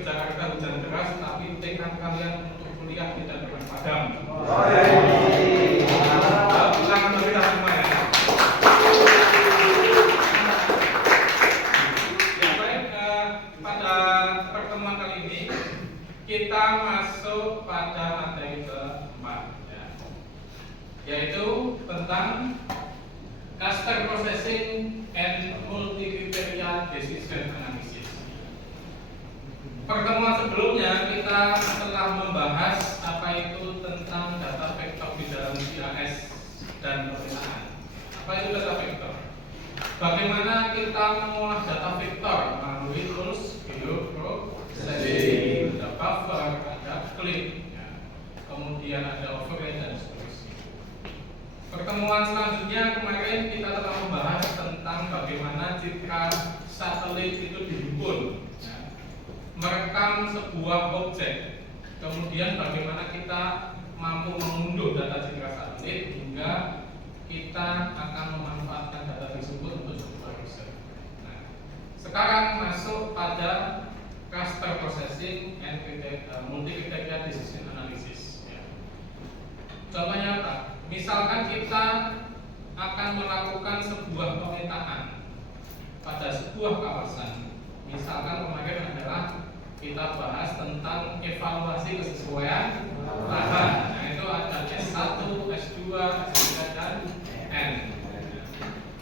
Jakarta hujan deras, tapi tekad kalian untuk kuliah tidak pernah padam. Ulangan kita semua ya. Ya baik, pada pertemuan kali ini kita masuk pada materi keempat, ya, yaitu tentang cluster processing and multi-criteria decision analysis. Pertemuan sebelumnya kita telah membahas apa itu tentang data vektor di dalam GIS dan permintaan. Apa itu data vektor? Bagaimana kita mengolah data vektor melalui tools geoprocessing, ada buffer, ada clip, ya. Kemudian ada overlay dan seterusnya. Pertemuan selanjutnya kemarin kita telah membahas tentang bagaimana citra satelit itu dihimpun, ya, merekam sebuah objek, kemudian bagaimana kita mampu mengunduh data citra satelit hingga kita akan memanfaatkan data tersebut untuk sebuah riset. Nah, sekarang masuk pada cluster processing and multi-criteria decision analysis, ya. Contohnya apa? Misalkan kita akan melakukan sebuah pemetaan pada sebuah kawasan. Misalkan kemarin adalah kita bahas tentang evaluasi kesesuaian lahan. Nah, itu ada S1, S2, S3 dan N.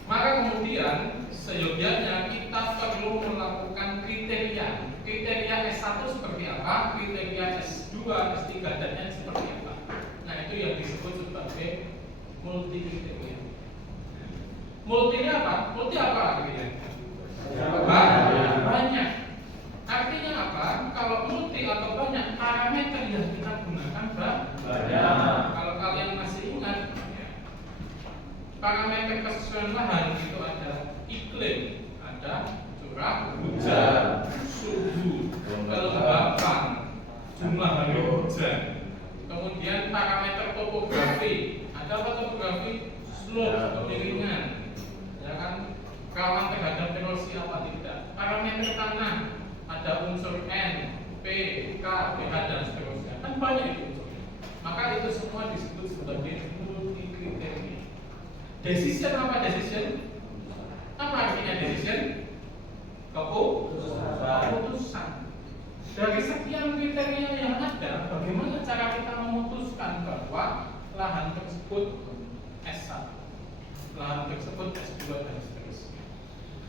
Maka kemudian seyogianya kita perlu melakukan kriteria. Kriteria S1 seperti apa? Kriteria S2, S3 dan N seperti apa? Nah, itu yang disebut sebagai multi kriteria. Multinya apa? Multi apa artinya? Banyak. Artinya apa? Kalau multi atau banyak, parameter yang kita gunakan banyak. Kalau kalian masih ingat, parameter kesesuaian lahan itu ada iklim, ada curah hujan, suhu, kelembapan, jumlah hari hujan. Kemudian parameter topografi, ada apa topografi? Slope, kemiringan, ya kan? Rawan terhadap erosi apa tidak? Parameter tanah, ada unsur N, P, K, pH dan seterusnya. Kan banyak itu unsurnya. Maka itu semua disebut sebagai multi kriteria. Decision apa decision? Apa artinya decision? Keputusan. Dari sekian kriteria yang ada, bagaimana cara kita memutuskan bahwa lahan tersebut S1, lahan tersebut S2 dan seterusnya.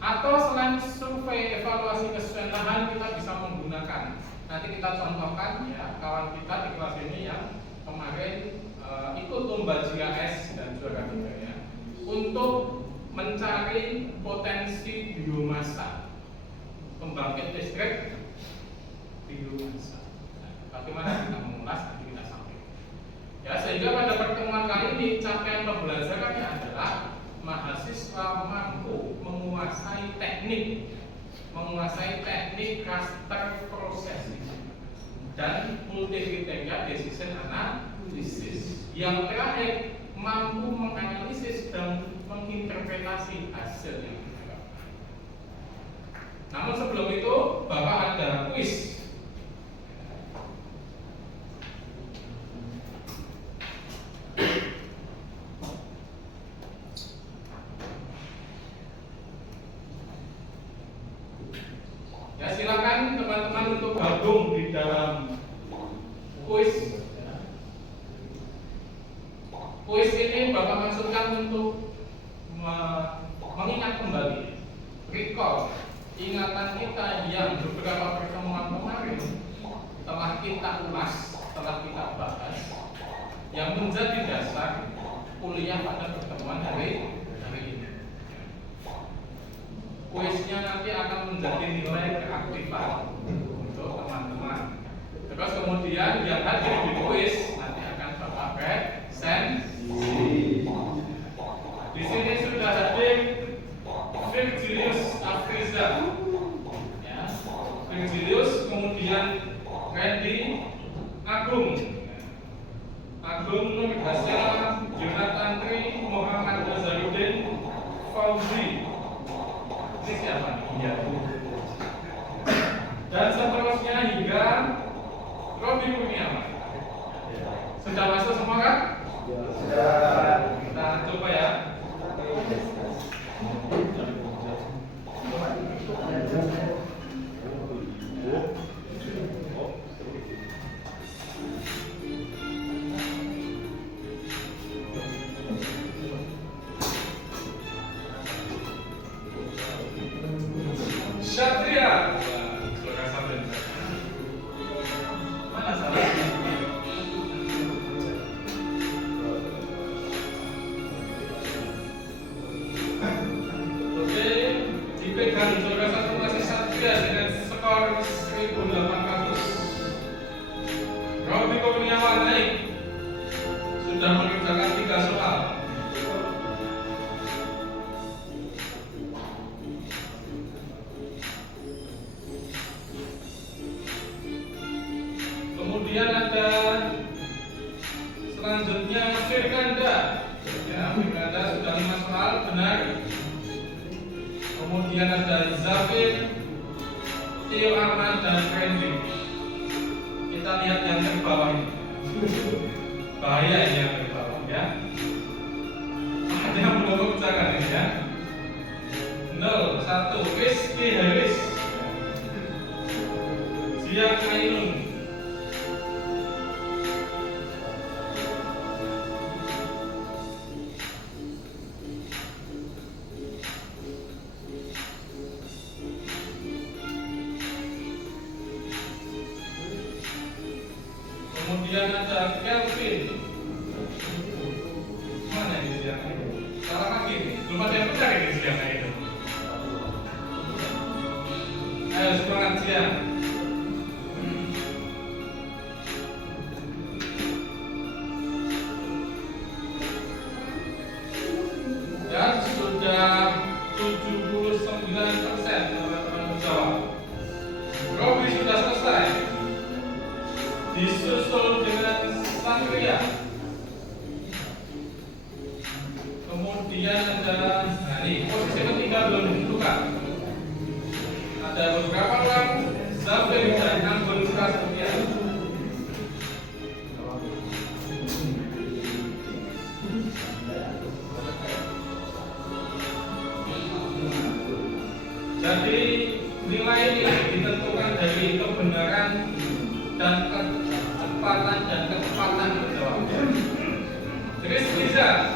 Atau selain survei evaluasi kesesuaian lahan, kita bisa menggunakan. Nanti kita contohkan ya, kawan kita di kelas ini yang kemarin ikut lomba GIS dan juara 3 ya, untuk mencari potensi biomasa pembangkit listrik biomasa. Nah, bagaimana kita mengulas nanti kita sampaikan. Ya, sehingga pada pertemuan kali ini capaian pembelajarannya adalah mahasiswa mampu menguasai teknik cluster processing dan multi-kriteria decision analysis. Yang terakhir, mampu menganalisis dan menginterpretasi hasil yang didapatkan. Namun sebelum itu, Bapak ada kuis. Ya, silakan teman-teman untuk gabung di dalam kuis. Kuis ini Bapak maksudkan untuk mengingat kembali, recall ingatan kita yang beberapa pertemuan kemarin telah kita ulas, telah kita bahas, yang menjadi dasar kuliah pada pertemuan hari ini. Kuisnya nanti akan menjadi nilai keaktifan untuk teman-teman. Terus kemudian yang hadir di kuis nanti akan Bapak present. Di sini sudah hadir Virgilius Afriza, ya, Virgilius, kemudian Randy, Agung Nur Hasya, Jonathan Tri, Muhammad Nazarudin, Fauzi. Ini siapa nih? Ya. dan seterusnya hingga Robi Kurniawan. Sudah masuk semua kan? Sudah. Kita coba ya. Satria. Mana salah? Oke, dipegang juara satu masih Satria dengan skor 1.800. Robi Kurniawan naik, sudah mengerjakan 3 soal. Kemudian ada selanjutnya Firkanda. Ya, Firkanda sudah 5 soal benar. Kemudian ada Zafir, Tio Arman dan Randy. Kita lihat yang terbawah ini. Bahaya ini yang terbawah ya. Ada yang belum mengerjakan ini ya. 01 Rizky Harris, Zia Ainun. Kemudian ada Kelvin. Mana ini siapa itu? Salah lagi nih. Belum ada yang benar ini siapa itu. Ayo semangat siang. Dan sudah 79% teman-teman menjawab. Robi sudah selesai. Disusul dengan Satria. Kemudian ada, nah ini posisi ketiga belum ditentukan. Ada beberapa orang Zafir dan Anggun Prasetya. Jadi nilai ini ditentukan dari kebenaran dan kecepatan menjawab. Chris Liza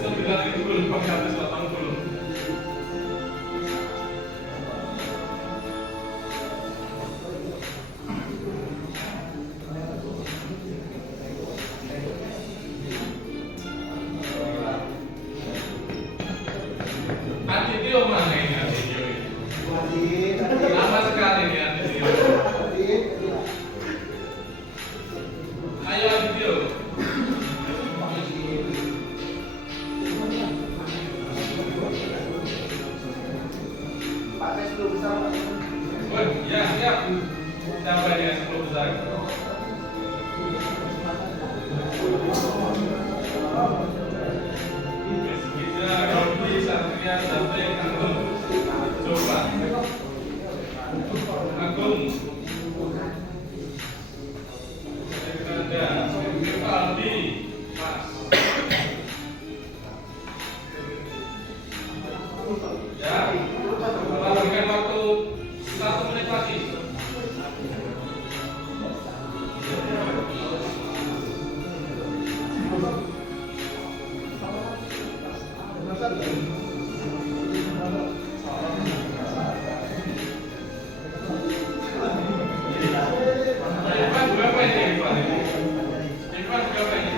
9.480. Adityo mana ini Adityo ini? Lama sekali nih Adityo. Ayo Adityo. Pak, saya 10 besar Pak. Oh, ya siap. Sampai dengan 10 besar. Bisa Robi, Satria, sampai Agung. Coba. Agung. Ada Vivaldi, Mas. Ya, kita berikan waktu 1 menit lagi. Irfan berapa ini Irfan? Irfan berapa ini?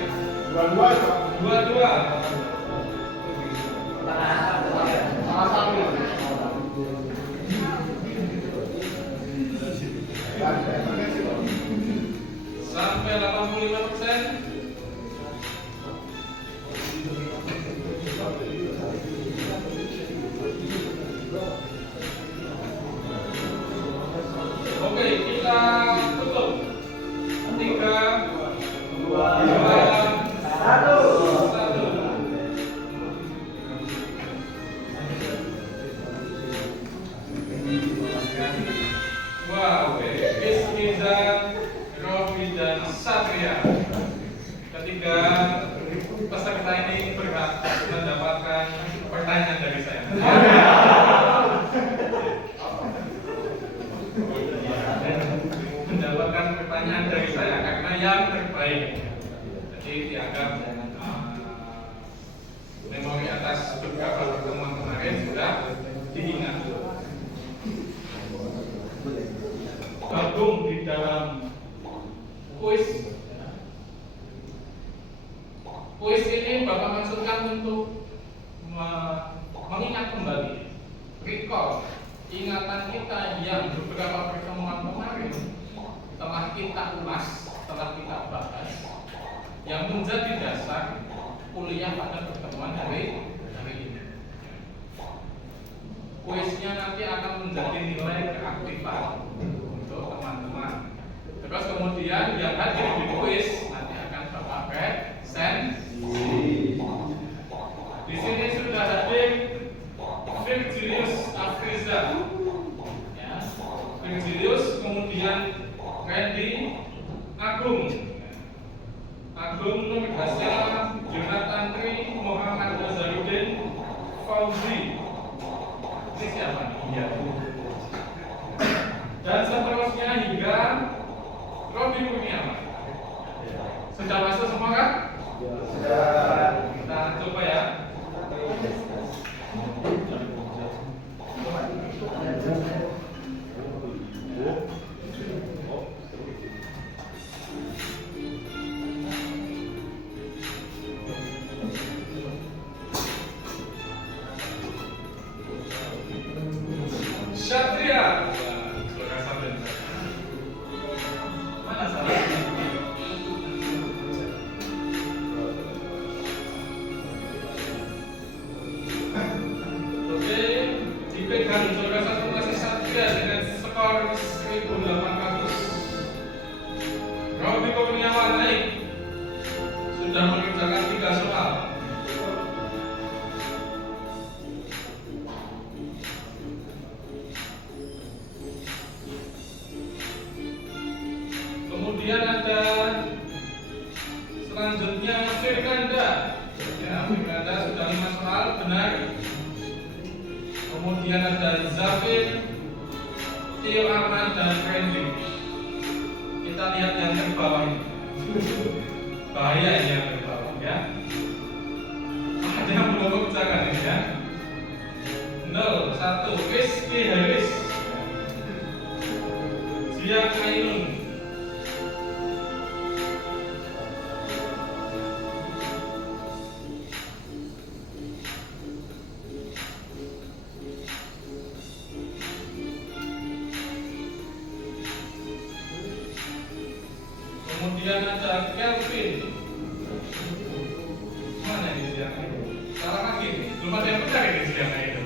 22. Sampai 85%. Oke, kita tutup. 3, 2, 1. Riza, Robi dan Satria. Ketiga peserta ini berhak mendapatkan pertanyaan dari saya. Mendapatkan pertanyaan dari saya karena yang terbaik. Jadi dianggap memori atas beberapa pertemuan kemarin sudah diingat. Gabung di dalam kuis. Kuis ini Bapak maksudkan untuk mengingat kembali, recall ingatan kita yang beberapa pertemuan kemarin telah kita ulas, telah kita bahas, yang menjadi dasar kuliah pada pertemuan hari ini. Kuisnya nanti akan menjadi nilai keaktifan untuk teman-teman. Terus kemudian yang hadir di kuis nanti akan Bapak present. Di sini sudah hadir Virgilius Afriza, ya. Virgilius, kemudian Randy, Agung, Nurhasya, Jonathan Tri, Muhammad Nazarudin, Fauzi. Ini siapa nih? Ya. Dan seterusnya hingga Robi Kurniawan. Sudah masuk semua kan? Sudah. Kita coba ya. Satria. Mana salah? Oke, dipegang saudara satu masih Satria dengan skor 1.800. Robi Kurniawan naik, sudah mengerjakan 3 soal. Kemudian ada selanjutnya Firkanda. Ya, Firkanda sudah 5 soal benar. Kemudian ada Zafir, Tio Ahmad dan Randy. Kita lihat yang terbawah ini. Bahaya ini yang terbawah ya. Ada yang belum mengerjakan ini ya. 01 Rizky Haris, Zia Ainun. Kemudian ada Kelvin. Mana ini siang ini? Salah lagi nih. Belum ada yang benar ini siang ini.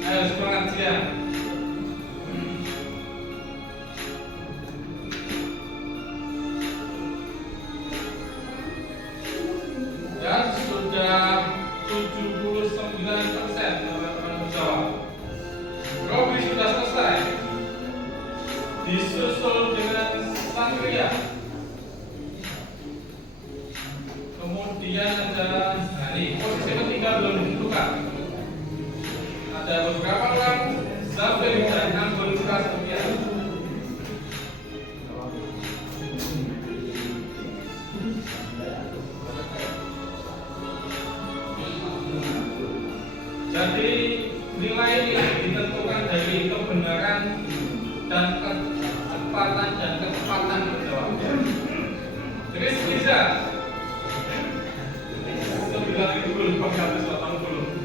Ayo semangat siang. Dan sudah 79% teman-teman menjawab. Robi sudah selesai. Disusul dengan Satria. Kemudian ada, nah ini posisi ketiga belum ditentukan. Ada beberapa orang, Zafir dan Anggun Prasetya. Jadi nilai ini ditentukan dari kebenaran dan kecepatan menjawabnya. Chris Liza 9.480.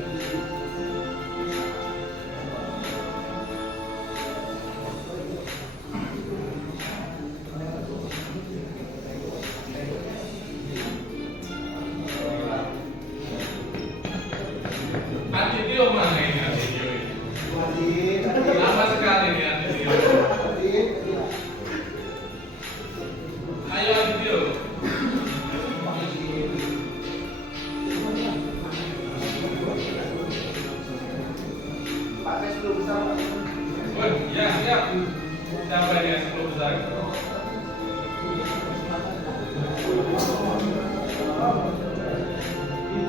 Adityo mana ini Adityo ini? Lama sekali nih Adityo. Ayo Adityo. Siapa ini yang 10 besar?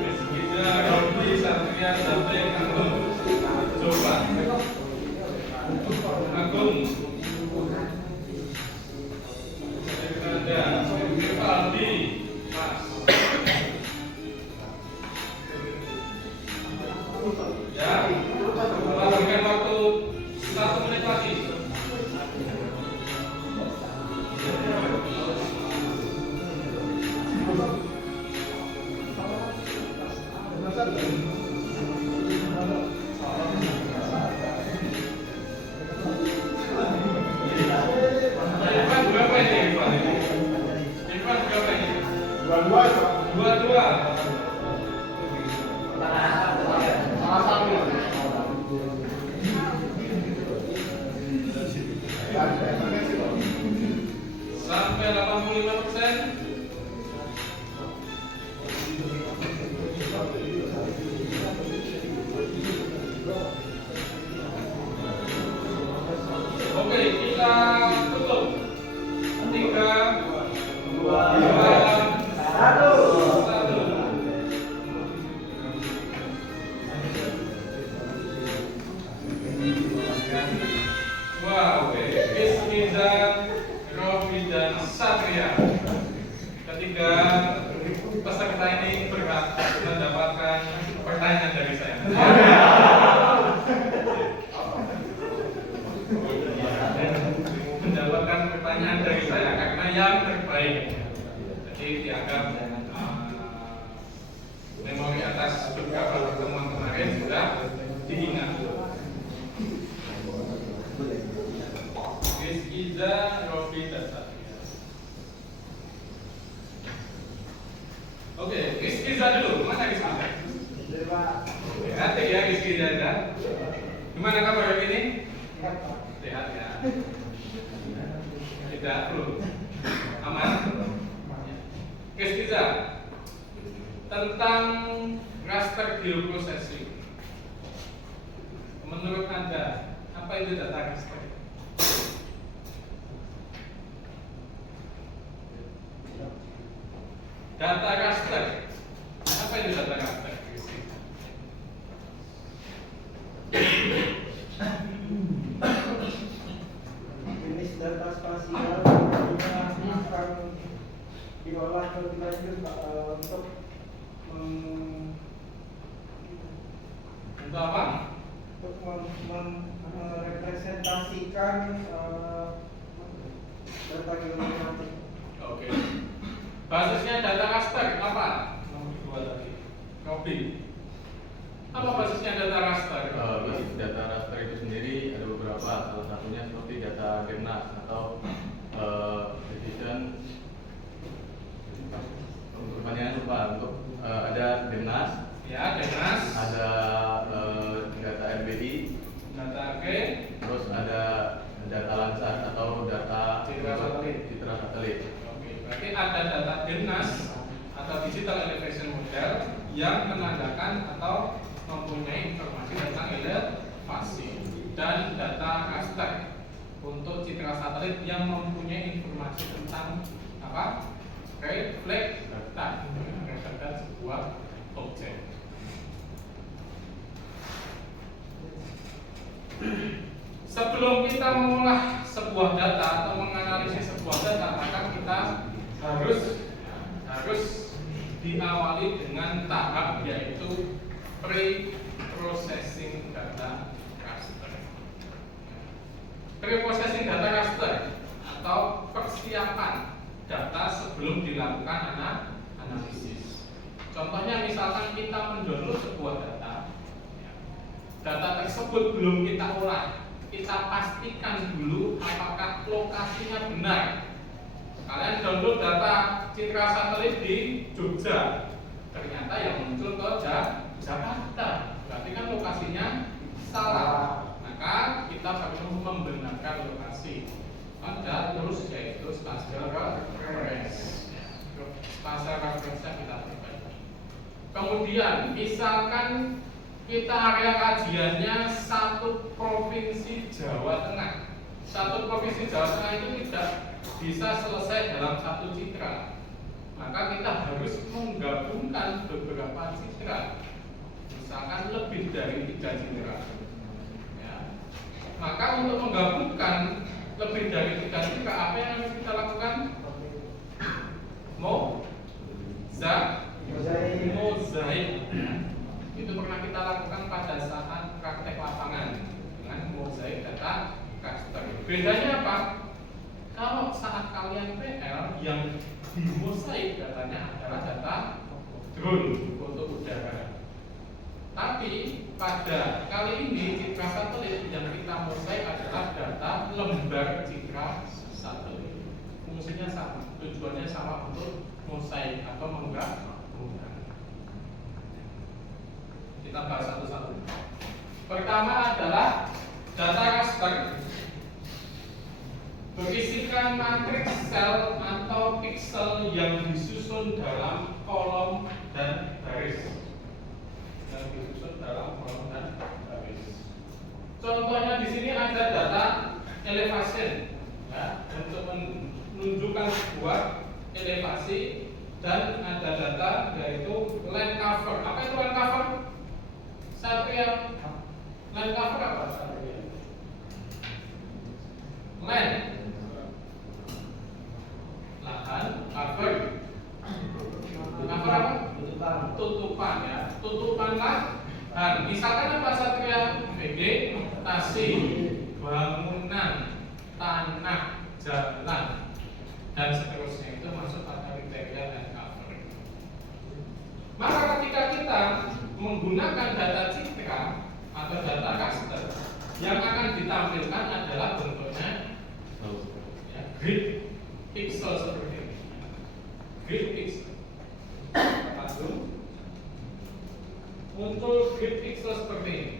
Rizkiza, Robi, Satria, Sampai, Agung. Coba Agung ada Aldi Mas ya, berikan waktu 1 menit lagi. Irfan berapa ini Irfan? Irfan berapa ini? Dua. Sampai 85%. Oke, kita tutup. 3, 2, 1. Wah, oke. Rizkiza, Robi dan Satria. Ketiga peserta ini berhak mendapatkan pertanyaan dari saya. Mendapatkan pertanyaan dari saya karena yang terbaik. Jadi dianggap memori atas beberapa pertemuan kemarin sudah diingat. Rizkiza, Robi dan Satria. Oke, Rizkiza dulu. Mana Rizkiza? Sehat ya Rizkiza. Gimana kabar hari ini? Sehat ya. Tidak perlu. Aman. Rizkiza, tentang raster geoprocessing. Menurut Anda, apa itu data raster? Data raster. Apa itu data raster? Jenis data spasial yang akan diolah lebih lanjut untuk apa? merepresentasikan data geometrik. Oke. Basisnya data raster apa? Nomor 2 tadi. Robi. Apa basisnya data raster? Basis data raster itu sendiri ada beberapa, salah satunya seperti data DENAS atau decision. Pertanyaannya lupa untuk ada DENAS, Ya, DENAS. ada data RBI, Data G. terus ada data Landsat atau data Citra satelit. Oke, berarti ada data DENAS atau Digital Elevation Model yang menandakan atau mempunyai informasi tentang elevasi, dan data raster untuk citra satelit yang mempunyai informasi tentang apa? Refleksi sebuah objek. Sebelum kita mengolah sebuah data atau menganalisis sebuah data, maka kita harus diawali dengan tahap yaitu pre-processing data raster. Pre-processing data raster atau persiapan data sebelum dilakukan analisis. Contohnya misalkan kita mendownload sebuah data tersebut belum kita olah, kita pastikan dulu apakah lokasinya benar. Kalian download data citra satelit di Jogja, ternyata yang muncul ke Jakarta, berarti kan lokasinya salah. Maka kita perlu membenarkan lokasi. Ada terus yaitu spatial reference. Spatial reference kita perbaiki. Kemudian misalkan kita area kajiannya satu provinsi Jawa Tengah, satu provinsi Jawa Tengah itu tidak bisa selesai dalam satu citra. Maka kita harus menggabungkan beberapa citra, misalkan lebih dari 3 citra. Ya. Maka untuk menggabungkan lebih dari 3 citra, apa yang harus kita lakukan? Mozaik. Itu pernah kita lakukan pada saat praktek lapangan dengan mozaik data raster. Bedanya apa? Kalau saat kalian PL yang dimosaik datanya adalah data drone foto udara. Tapi pada kali ini citra satelit yang kita mosaik adalah data lembar citra satelit. Fungsinya sama, tujuannya sama untuk mosaik atau menggabungkan. Kita bahas satu-satu. Pertama adalah data raster berisikan matriks sel atau piksel yang disusun dalam kolom dan baris. Contohnya di sini ada data elevation, ya, untuk menunjukkan sebuah elevasi, dan ada data yaitu land cover. Apa itu land cover? Satria. Land cover apa? Satria. Land. Lahan, cover. Cover apa? Tutupan, ya. Tutupan lahan. Misalkan apa Satria? Vegetasi, bangunan, tanah, jalan, dan seterusnya itu masuk pada kriteria land cover. Maka ketika kita menggunakan data citra atau data raster, yang akan ditampilkan adalah bentuknya ya, grid pixel seperti ini. Grid pixel. Muncul grid pixel seperti ini.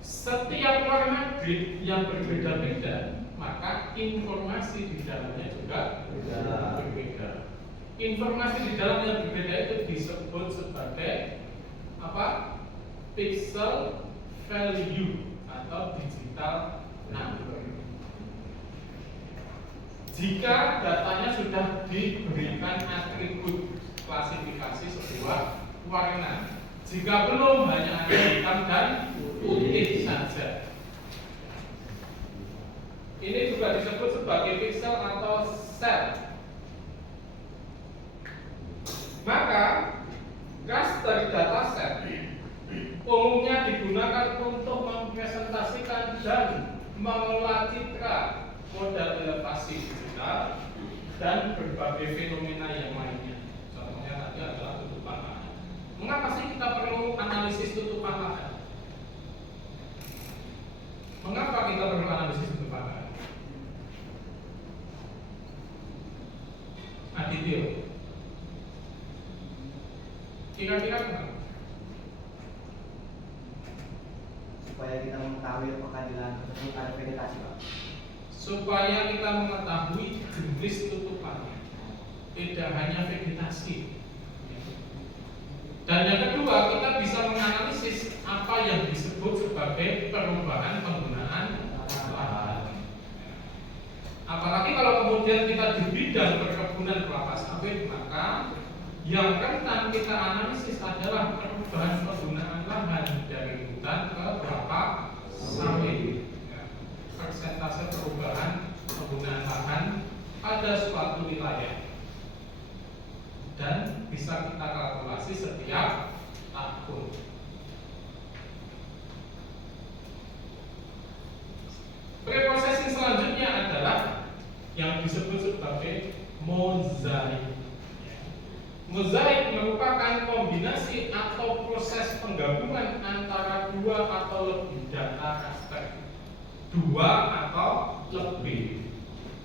Setiap warna grid yang berbeda-beda, maka informasi di dalamnya juga berbeda. Informasi di dalamnya berbeda itu disebut sebagai apa? Pixel value atau digital number. Jika datanya sudah diberikan atribut klasifikasi sebuah warna, jika belum hanya ada hitam dan putih saja. Ini juga disebut sebagai pixel atau sel. Maka raster dataset umumnya digunakan untuk mempresentasikan dan mengelola citra, model elevasi digital, dan berbagai fenomena yang lainnya. Contohnya tadi adalah tutupan lahan. Mengapa sih kita perlu analisis tutupan lahan? Mengapa kita perlu analisis tutupan lahan? Adityo, kira-kira kenapa? Supaya kita mengetahui apakah di lahan tersebut ada vegetasi, Pak. Supaya kita mengetahui jenis tutupannya, tidak hanya vegetasi. Dan yang kedua, kita bisa menganalisis apa yang disebut sebagai perubahan penggunaan lahan. Apalagi kalau kemudian kita di bidang perkebunan kelapa sawit, maka yang rentan kita analisis adalah perubahan penggunaan lahan dari hutan ke kelapa sawit. Persentase perubahan penggunaan lahan pada suatu wilayah, dan bisa kita kalkulasi setiap tahun. Preprocessing selanjutnya adalah yang disebut sebagai mozaik. Mozaik merupakan kombinasi atau proses penggabungan antara dua atau lebih data raster. Dua atau lebih,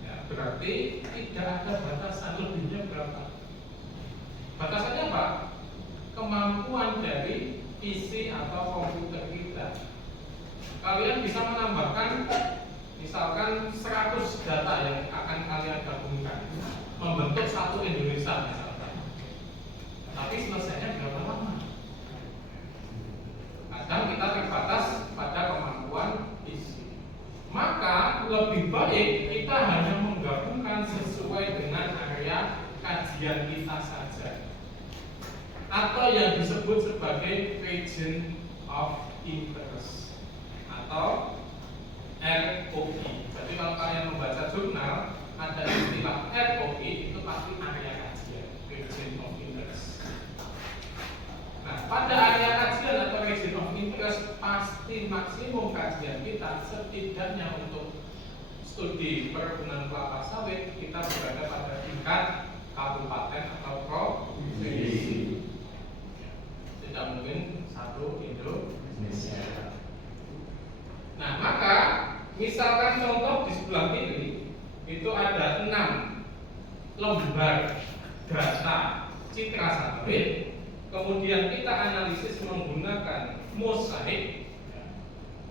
ya, berarti tidak ada batasan lebihnya berapa. Batasannya apa? Kemampuan dari PC atau komputer kita. Kalian bisa menambahkan misalkan 100 data yang akan kalian gabungkan membentuk satu Indonesia misalkan. Tapi selesainya berapa lama? Kadang kita terbatas pada kemampuan PC. lebih baik kita hanya menggabungkan sesuai dengan area kajian kita saja, atau yang disebut sebagai region of interest atau ROI. Jadi kalau kalian membaca jurnal ada istilah ROI, itu pasti area kajian, region of interest. Nah, pada area kajian atau region of interest pasti maksimum kajian kita setidaknya untuk studi perkebunan kelapa sawit kita berada pada tingkat kabupaten atau provinsi. Tidak mungkin satu Indonesia. Nah, maka misalkan contoh di sebelah kiri itu ada 6 lembar data citra satelit. Kemudian kita analisis menggunakan mosaik.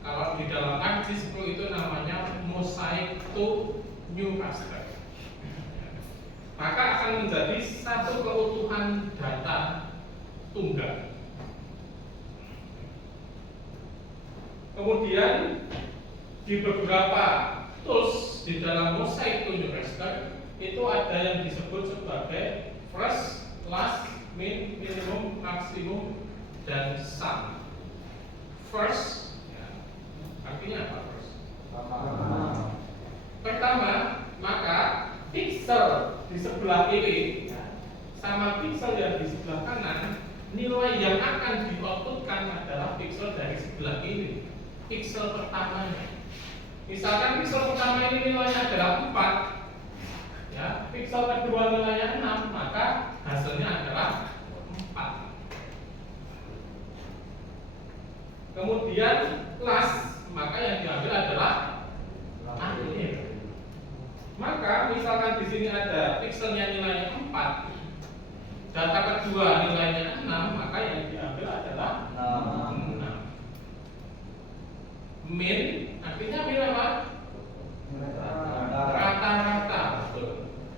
Kalau di dalam ArcGIS Pro itu namanya mosaik to new raster. Maka akan menjadi satu keutuhan data tunggal. Kemudian di beberapa tools di dalam mosaik to new raster itu ada yang disebut sebagai first, last, min, minimum, maksimum, dan sum. First, ya, artinya apa first? Pertama, maka pixel di sebelah kiri sama pixel yang di sebelah kanan, nilai yang akan di-outputkan adalah pixel dari sebelah kiri, pixel pertamanya. Misalkan pixel pertama ini nilainya adalah 4, ya, pixel kedua nilainya 6, maka hasilnya adalah 4. Kemudian last, maka yang diambil adalah akhir. Maka misalkan di sini ada pixelnya nilainya 4, data kedua nilainya 6, maka yang diambil adalah 6. Min, artinya min apa? Rata-rata, betul.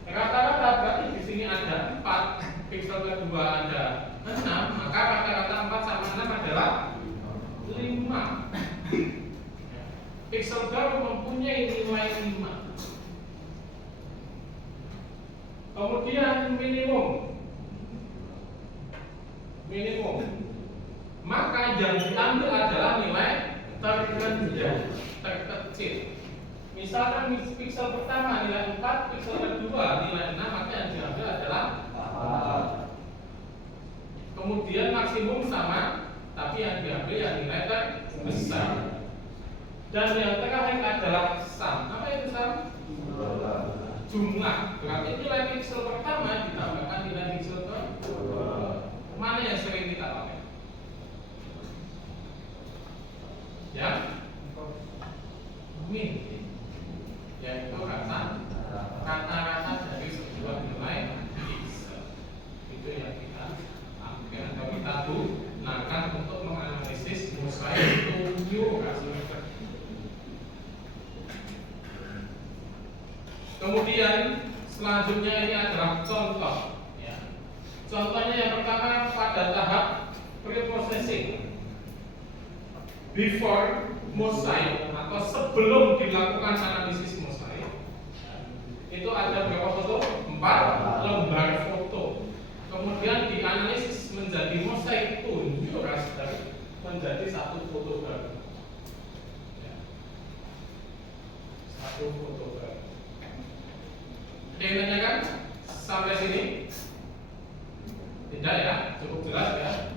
Rata-rata berarti di sini ada 4, pixel kedua ada 6, maka rata-rata 4 sama 6 adalah 5. Pixel baru mempunyai nilai 5. Kemudian minimum, maka yang diambil adalah nilai terrendah, terkecil. Misalkan pixel pertama nilai 4, pixel kedua nilai 6, maka yang diambil adalah 4. Kemudian maksimum sama, tapi yang diambil yang nilai terbesar. Dan yang terakhir adalah sum. Apa itu sum? Jumlah. Berarti nilai pixel pertama ditambahkan nilai pixel kedua. Mana yang sering kita pakai? Ya, min, yaitu rata-rata dari sebuah nilai pixel. Itu yang kita ambil atau kita gunakan untuk menganalisis mosaik to new raster. Kemudian selanjutnya ini adalah contoh. Ya. Contohnya yang pertama pada tahap pre-processing, before mosaik atau sebelum dilakukan analisis mosaik. Itu ada berapa foto? 4 lembar foto. Kemudian dianalisis menjadi mosaik to new raster, menjadi 1 foto baru. Ya. 1 foto baru. Ada yang tanyakan sampai sini? Tidak ya, cukup jelas ya.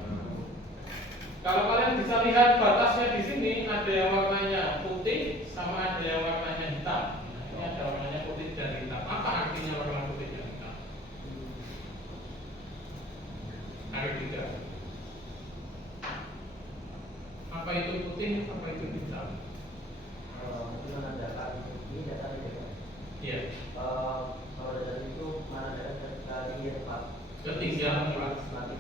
Kalau kalian bisa lihat batasnya di sini ada yang warnanya putih sama ada yang warnanya hitam. Ini ada warnanya putih dan hitam. Apa artinya warna putih dan hitam? Hari 3. Apa itu putih? Apa itu hitam? Ini data ini. Iya. Kalau data itu mana data ketinggian tempat? Ketinggian tempat. Semakin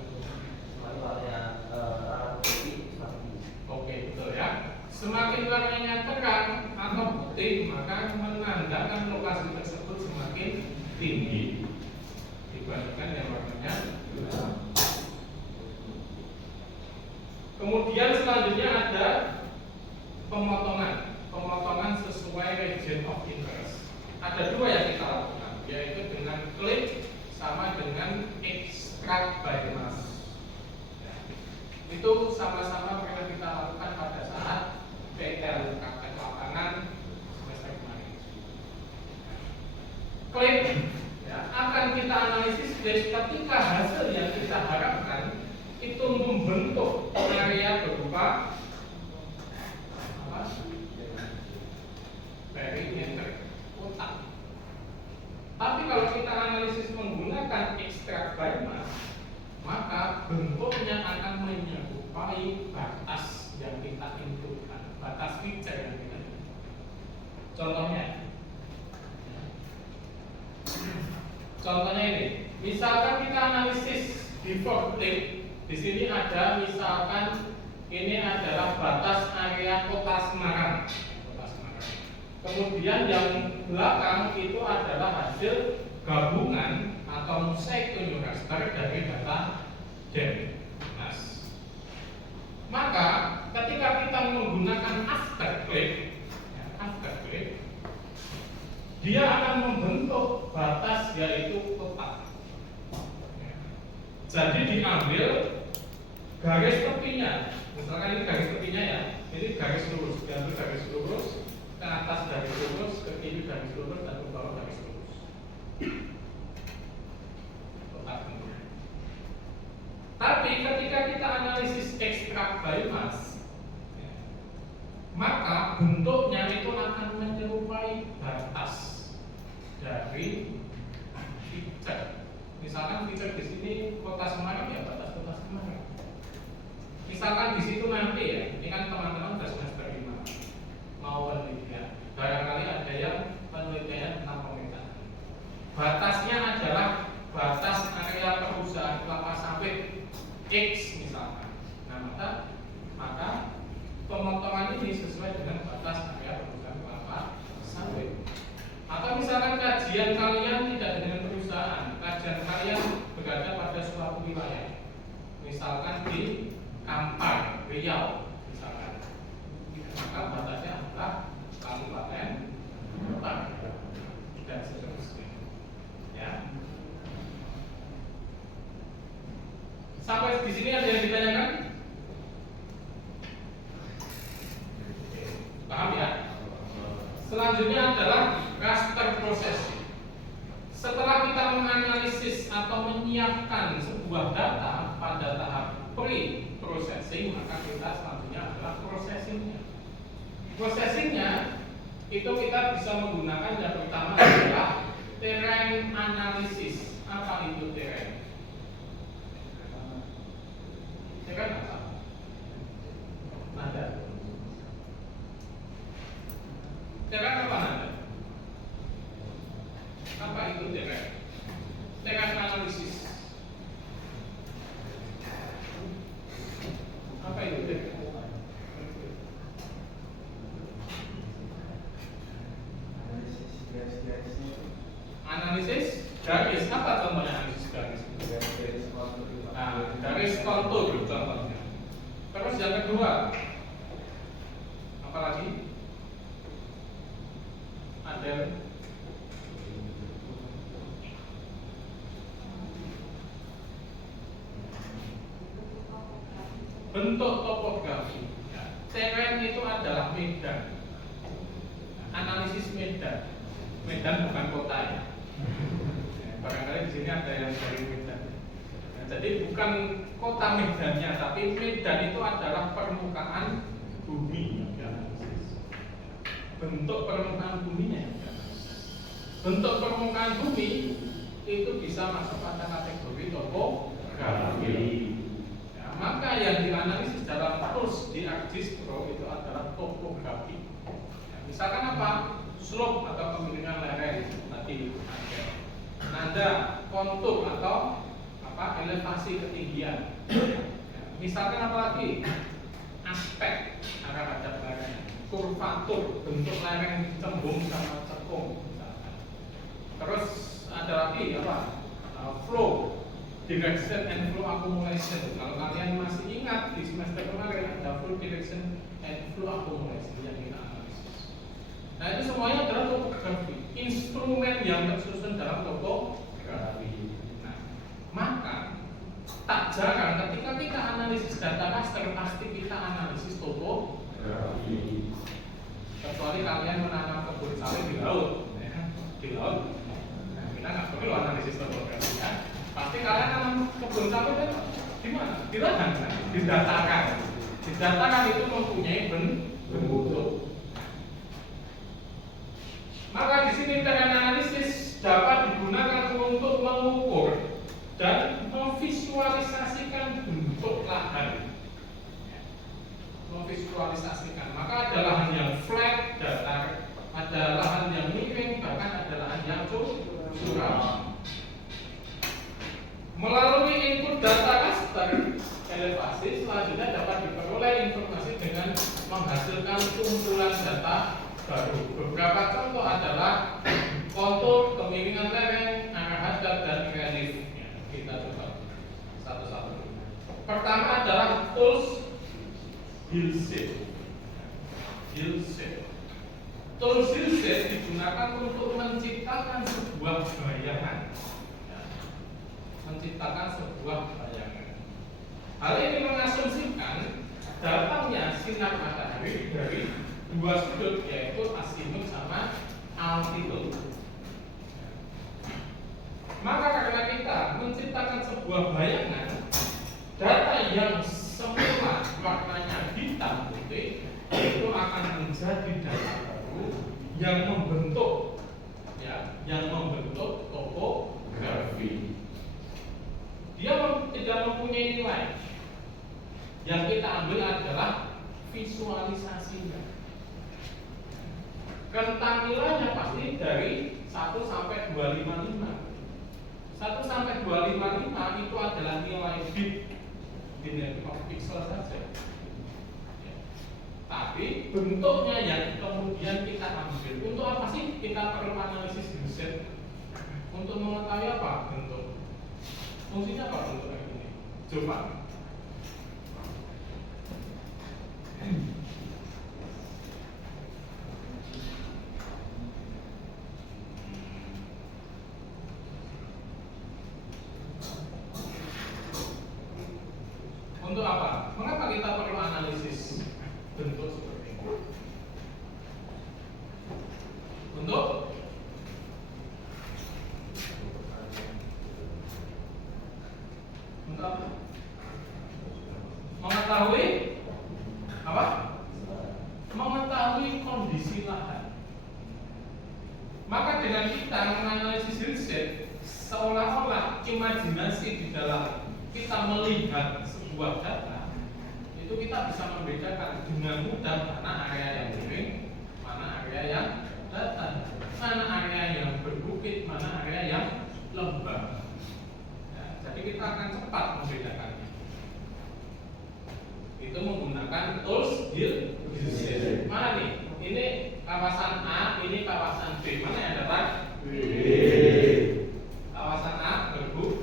warnanya terang putih semakin tinggi. Oke, betul ya. Semakin warnanya terang atau putih, maka menandakan lokasi tersebut semakin tinggi dibandingkan yang warnanya gelap. Kemudian selanjutnya ada pemotongan sesuai region of interest. ada dua yang kita lakukan, yaitu dengan klik sama dengan extract by mass. Ya. Itu sama-sama pernah kita lakukan pada saat PL praktek lapangan semester kemarin. Klik ya, akan kita analisis dari ketika hasil yang kita harapkan itu membentuk area berupa apa? Perimeter kotak. Tapi kalau kita analisis menggunakan extract by mass, maka bentuknya akan menyerupai batas yang kita inputkan, batas feature yang kita input. Contohnya ini, misalkan kita analisis before click, di sini ada misalkan ini adalah batas area kota Semarang. Kemudian yang belakang itu adalah hasil gabungan atau mosaic unit raster dari data DEMNAS. Maka ketika kita menggunakan after click, dia akan membentuk batas yaitu kotak. Jadi diambil garis tepinya, misalkan ini garis tepinya ya, ini garis lurus, diambil garis lurus, ke atas garis lurus, ke kiri garis lurus, dan ke bawah garis lurus. Kotaknya. Tapi ketika kita analisis extract by mass, maka bentuknya itu akan menyerupai batas dari feature. Misalkan feature di sini kota Semarang ya batas kota Semarang. Misalkan di situ nanti ya, ini kan teman-teman sudah semester 5 mau penelitian. Barangkali ada yang penelitian tentang pemetaan. Batasnya adalah batas area perusahaan kelapa sawit X misalkan. Nah maka pemotongan ini sesuai dengan batas area perusahaan kelapa sawit. Atau misalkan kajian kalian tidak dengan perusahaan, kajian kalian berada pada suatu wilayah, misalkan di Kampar, Riau, misalkan, maka batasnya adalah kabupaten, kota, dan seterusnya. Ya. Sampai di sini ada yang ditanyakan? Paham ya? Selanjutnya adalah raster processing. Setelah kita menganalisis atau menyiapkan sebuah data pada tahap pre-processing, maka kita selanjutnya adalah processingnya. Processingnya itu kita bisa menggunakan yang pertama adalah terrain analysis. Apa itu terrain? Terrain apa? Nada. Terrain apa nada? Apa itu terrain? Terrain analisis. Apa itu terrain? Analisis garis. Apa contohnya analisis garis? Nah, garis kontur contohnya. Terus yang kedua, apa lagi? Ada bentuk topografi. Terrain itu adalah medan. Analisis medan. Medan bukan kota ya. Barangkali di sini ada yang dari Medan. Nah, jadi bukan kota medannya, tapi medan itu adalah permukaan bumi. Bentuk permukaan buminya. Bentuk permukaan bumi itu bisa masuk pada kategori topografi. Ya, maka yang dianalisis dalam tools di ArcGIS Pro itu adalah topografi. Ya, misalkan apa? Slope atau kemiringan lereng tadi ada. Nada, kontur atau apa? Elevasi ketinggian. Ya, misalkan apa lagi? Aspek arah hadap lereng. Kurvatur, bentuk lereng cembung sama cekung misalkan. Terus ada lagi apa? Flow, direction and flow accumulation. Kalau kalian masih ingat di semester kemarin ada flow, direction and flow accumulation yang kita analisis. Nah itu semuanya adalah topografi. yang tersusun dalam topografi. Nah, maka tak jarang ketika kita analisis data raster pasti kita analisis topografi. Kecuali kalian menanam kebun sawit di laut, ya. Di laut, nah, kita nggak perlu analisis topografi ya. Pasti kalian nanam kebun sawit kan di mana? Di lahan, kan? Didatakan. Didatakan itu mempunyai bentuk. Maka di sini terrain analisis dapat digunakan untuk mengukur dan memvisualisasikan bentuk lahan. Memvisualisasikan, maka ada lahan yang flat, datar, ada lahan yang miring, bahkan ada lahan yang curam. Melalui input data raster elevasi, selanjutnya dapat diperoleh informasi dengan menghasilkan kumpulan data baru. Beberapa contoh adalah kontur, kemiringan lereng, arah hadap, dan relief. Ya, kita coba satu-satu. Pertama adalah tools hillscape. Tools hillscape digunakan untuk menciptakan sebuah bayangan. Ya, menciptakan sebuah bayangan. Hal ini mengasumsikan datangnya sinar matahari dari dua sudut, yaitu azimuth sama altitude. Maka karena kita menciptakan sebuah bayangan, data yang semula warnanya hitam putih itu akan menjadi data baru yang membentuk, ya, yang membentuk topografi. Dia tidak mempunyai nilai. Yang kita ambil adalah visualisasinya. Rentang nilainya pasti dari 1 sampai 255. 1 sampai 255 itu adalah nilai bit binary of pixel saja. Ya. Tapi bentuknya yang kemudian kita ambil. Untuk apa sih kita perlu analisis hillscape? Untuk mengetahui apa bentuk? Fungsinya apa bentuk ini? Coba. Untuk apa? Mengapa kita perlu analisis bentuk seperti ini? Untuk apa? Mengetahui apa? Mengetahui kondisi lahan. Maka dengan kita menganalisis hillscape, seolah-olah imajinasi di dalam kita melihat sebuah data, itu kita bisa membedakan dengan mudah mana area yang miring, mana area yang datar, mana area yang berbukit, mana area yang lembab. Ya, jadi kita akan cepat membedakannya. Itu menggunakan tools hillscape. Mana nih? Ini kawasan A, ini kawasan B. Mana yang datar? B. Kawasan A berbukit.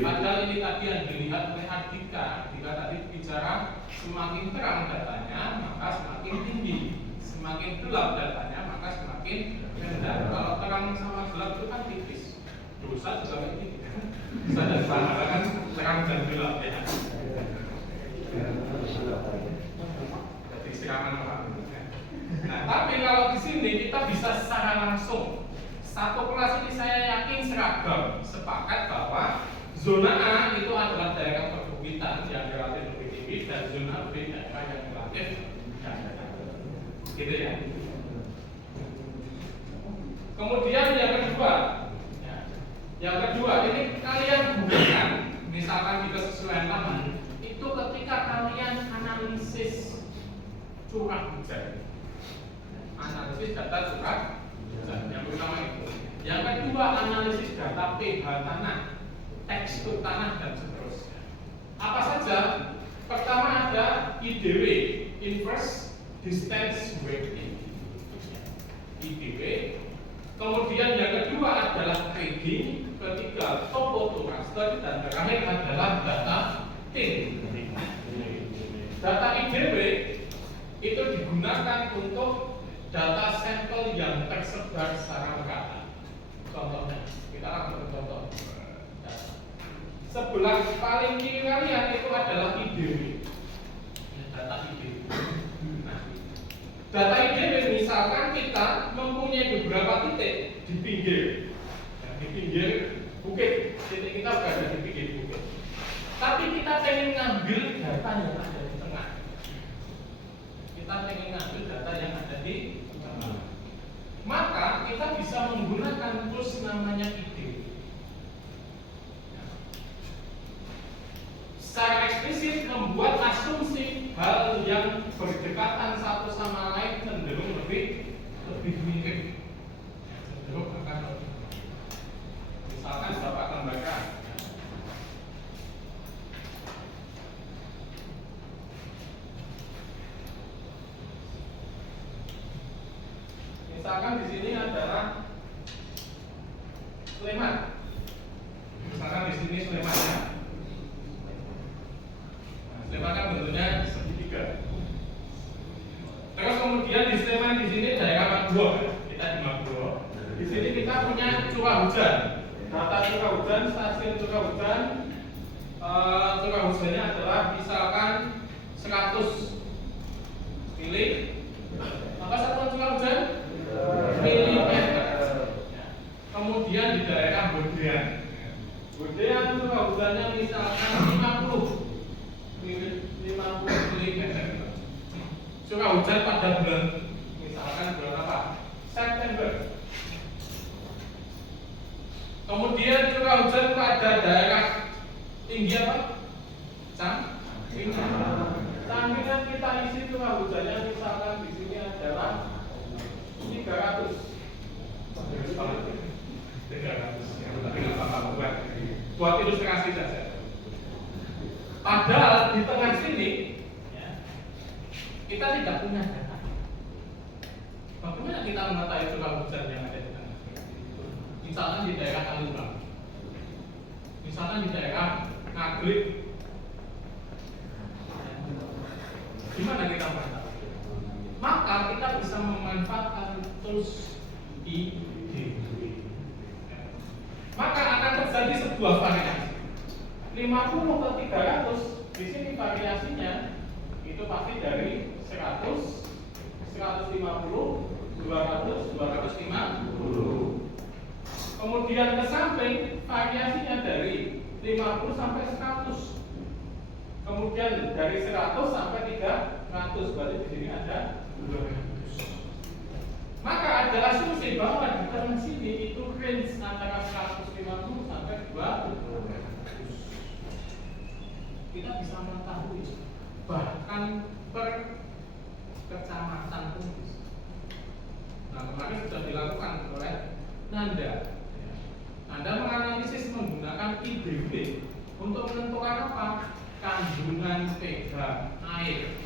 Padahal ini tadi yang dilihat oleh Ardika. Jika tadi bicara semakin terang datanya, maka semakin tinggi. Semakin gelap datanya, maka semakin rendah. Kalau terang sama gelap itu kan tipis. Dosa juga kayak gitu. Dosa dan pahala kan terang dan gelap ya. Jadi siraman apa? Nah, tapi kalau di sini kita bisa secara langsung. Satu kelas ini saya yakin seragam, sepakat bahwa zona A itu adalah daerah perbukitan yang relatif lebih tinggi dan zona B daerah yang relatif rendah. Gitu ya. Kemudian yang kedua, ini kalian gunakan, misalkan di kesesuaian lahan, itu ketika kalian analisis curah hujan, analisis data curah hujan, yang pertama itu. Yang kedua, analisis data pH tanah, tekstur tanah dan seterusnya. Apa saja? Pertama ada IDW, inverse distance weighting, IDW. Kemudian yang kedua adalah trading, ketiga topotoraster, dan terakhir adalah data TIN. Data IDW itu digunakan untuk data sampel yang tersebar secara merata. contohnya. Kita langsung ke contoh. Sebelah paling kiri kalian itu adalah IDW. Data IDW. Nah, data IDW misalkan kita mempunyai beberapa titik di pinggir, di pinggir bukit. Titik kita berada di pinggir bukit. Tapi kita ingin ngambil data yang ada di tengah. Kita ingin ngambil data yang ada di tengah. Maka kita bisa menggunakan tools namanya IDW. Secara eksplisit membuat asumsi hal yang berdekatan satu sama lain cenderung lebih mirip, cenderung akan lebih mirip. Misalkan Bapak akan baca, misalkan di sini adalah Sleman. Misalkan di sini Sleman ya. Sleman kan bentuknya segitiga. Terus kemudian di Sleman di sini daerah Maguwo, kita di Maguwo. Di sini kita punya curah hujan. Data curah hujan, stasiun curah hujan. Curah hujannya adalah misalkan 100 mili. Maka satuan curah hujan milimeter. Kemudian di daerah Bodean. Bodean curah hujannya misalkan 50 mm. Curah hujan pada bulan misalkan bulan apa? September. Kemudian curah hujan pada daerah tinggi apa? Sampingan kita isi curah hujannya misalkan di sini adalah 300. Buat ilustrasi saja. Padahal di tengah sini ya, kita tidak punya data. Bagaimana kita mengetahui curah hujan yang ada di tengah? Misalkan di daerah Kaliurang, misalkan di daerah Nagreg, gimana kita mengetahui? Maka kita bisa memanfaatkan tools IDW. Maka akan terjadi sebuah variasi. 50 ke 300, di sini variasinya itu pasti dari 100, 150, 200, 250. Kemudian ke samping variasinya dari 50 sampai 100. Kemudian dari 100 sampai 300, berarti di sini ada 200. Maka ada asumsi bahwa di tengah sini itu range antara 150 sampai 200. Kita bisa mengetahui bahkan per kecamatan pun bisa. Nah, kemarin sudah dilakukan oleh Nanda. Anda menganalisis menggunakan IDW untuk menentukan apa? Kandungan pH air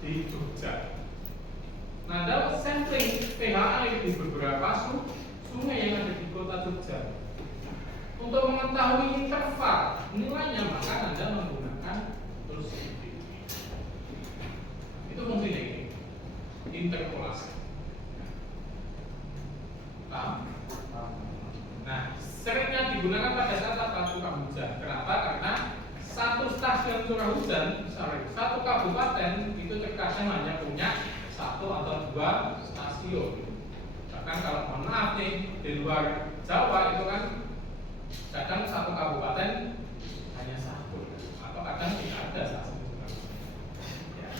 di Jogja. Nanda sampling pH air di beberapa sungai yang ada di kota Jogja. Untuk mengetahui interval nilainya, maka Anda menggunakan tools IDW. Itu fungsinya ini, interpolasi. Paham? Nah, seringnya digunakan pada saat curah hujan. Kenapa? Karena satu stasiun curah hujan, satu kabupaten itu terkadang hanya punya satu atau dua stasiun. Bahkan kalau mohon maaf nih, di luar Jawa itu kan kadang satu kabupaten hanya satu, atau kadang tidak ada stasiun curah hujan. Ya,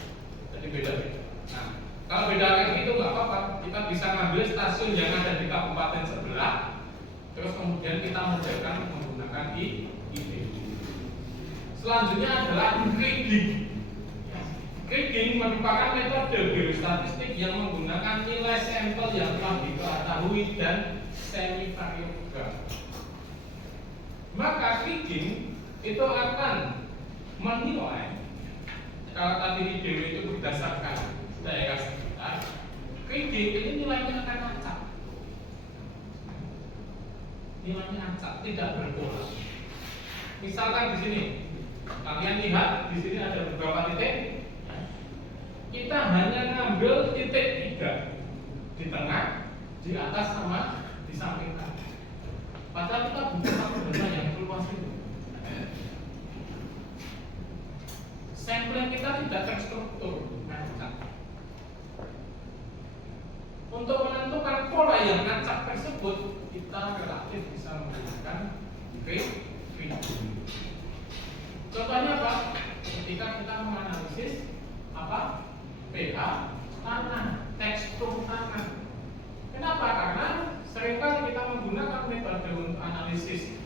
jadi beda-beda. Nah, kalau beda kayak gitu nggak apa-apa, kita bisa ngambil stasiun yang ada di kabupaten sebelah, terus kemudian kita modelkan menggunakan IDW. Selanjutnya adalah kriging. Kriging merupakan metode geostatistik yang menggunakan nilai sampel yang telah diketahui dan semi variogram. Maka kriging itu akan menilai, kalau tadi IDW itu berdasarkan daerah sekitar, kriging ini nilainya akan acak. Nilainya acak, tidak berpola. Misalkan di sini, kalian lihat di sini ada beberapa titik. Kita hanya ngambil titik 3 di tengah, di atas sama disampingkan. Padahal kita butuh satu data yang luas itu. Sampling kita tidak terstruktur. Untuk menentukan pola yang acak tersebut, kita relatif bisa menggunakan grid. Contohnya apa? Ketika kita menganalisis apa? pH tanah, tekstur tanah. Kenapa? Karena seringkali kita menggunakan metode untuk analisis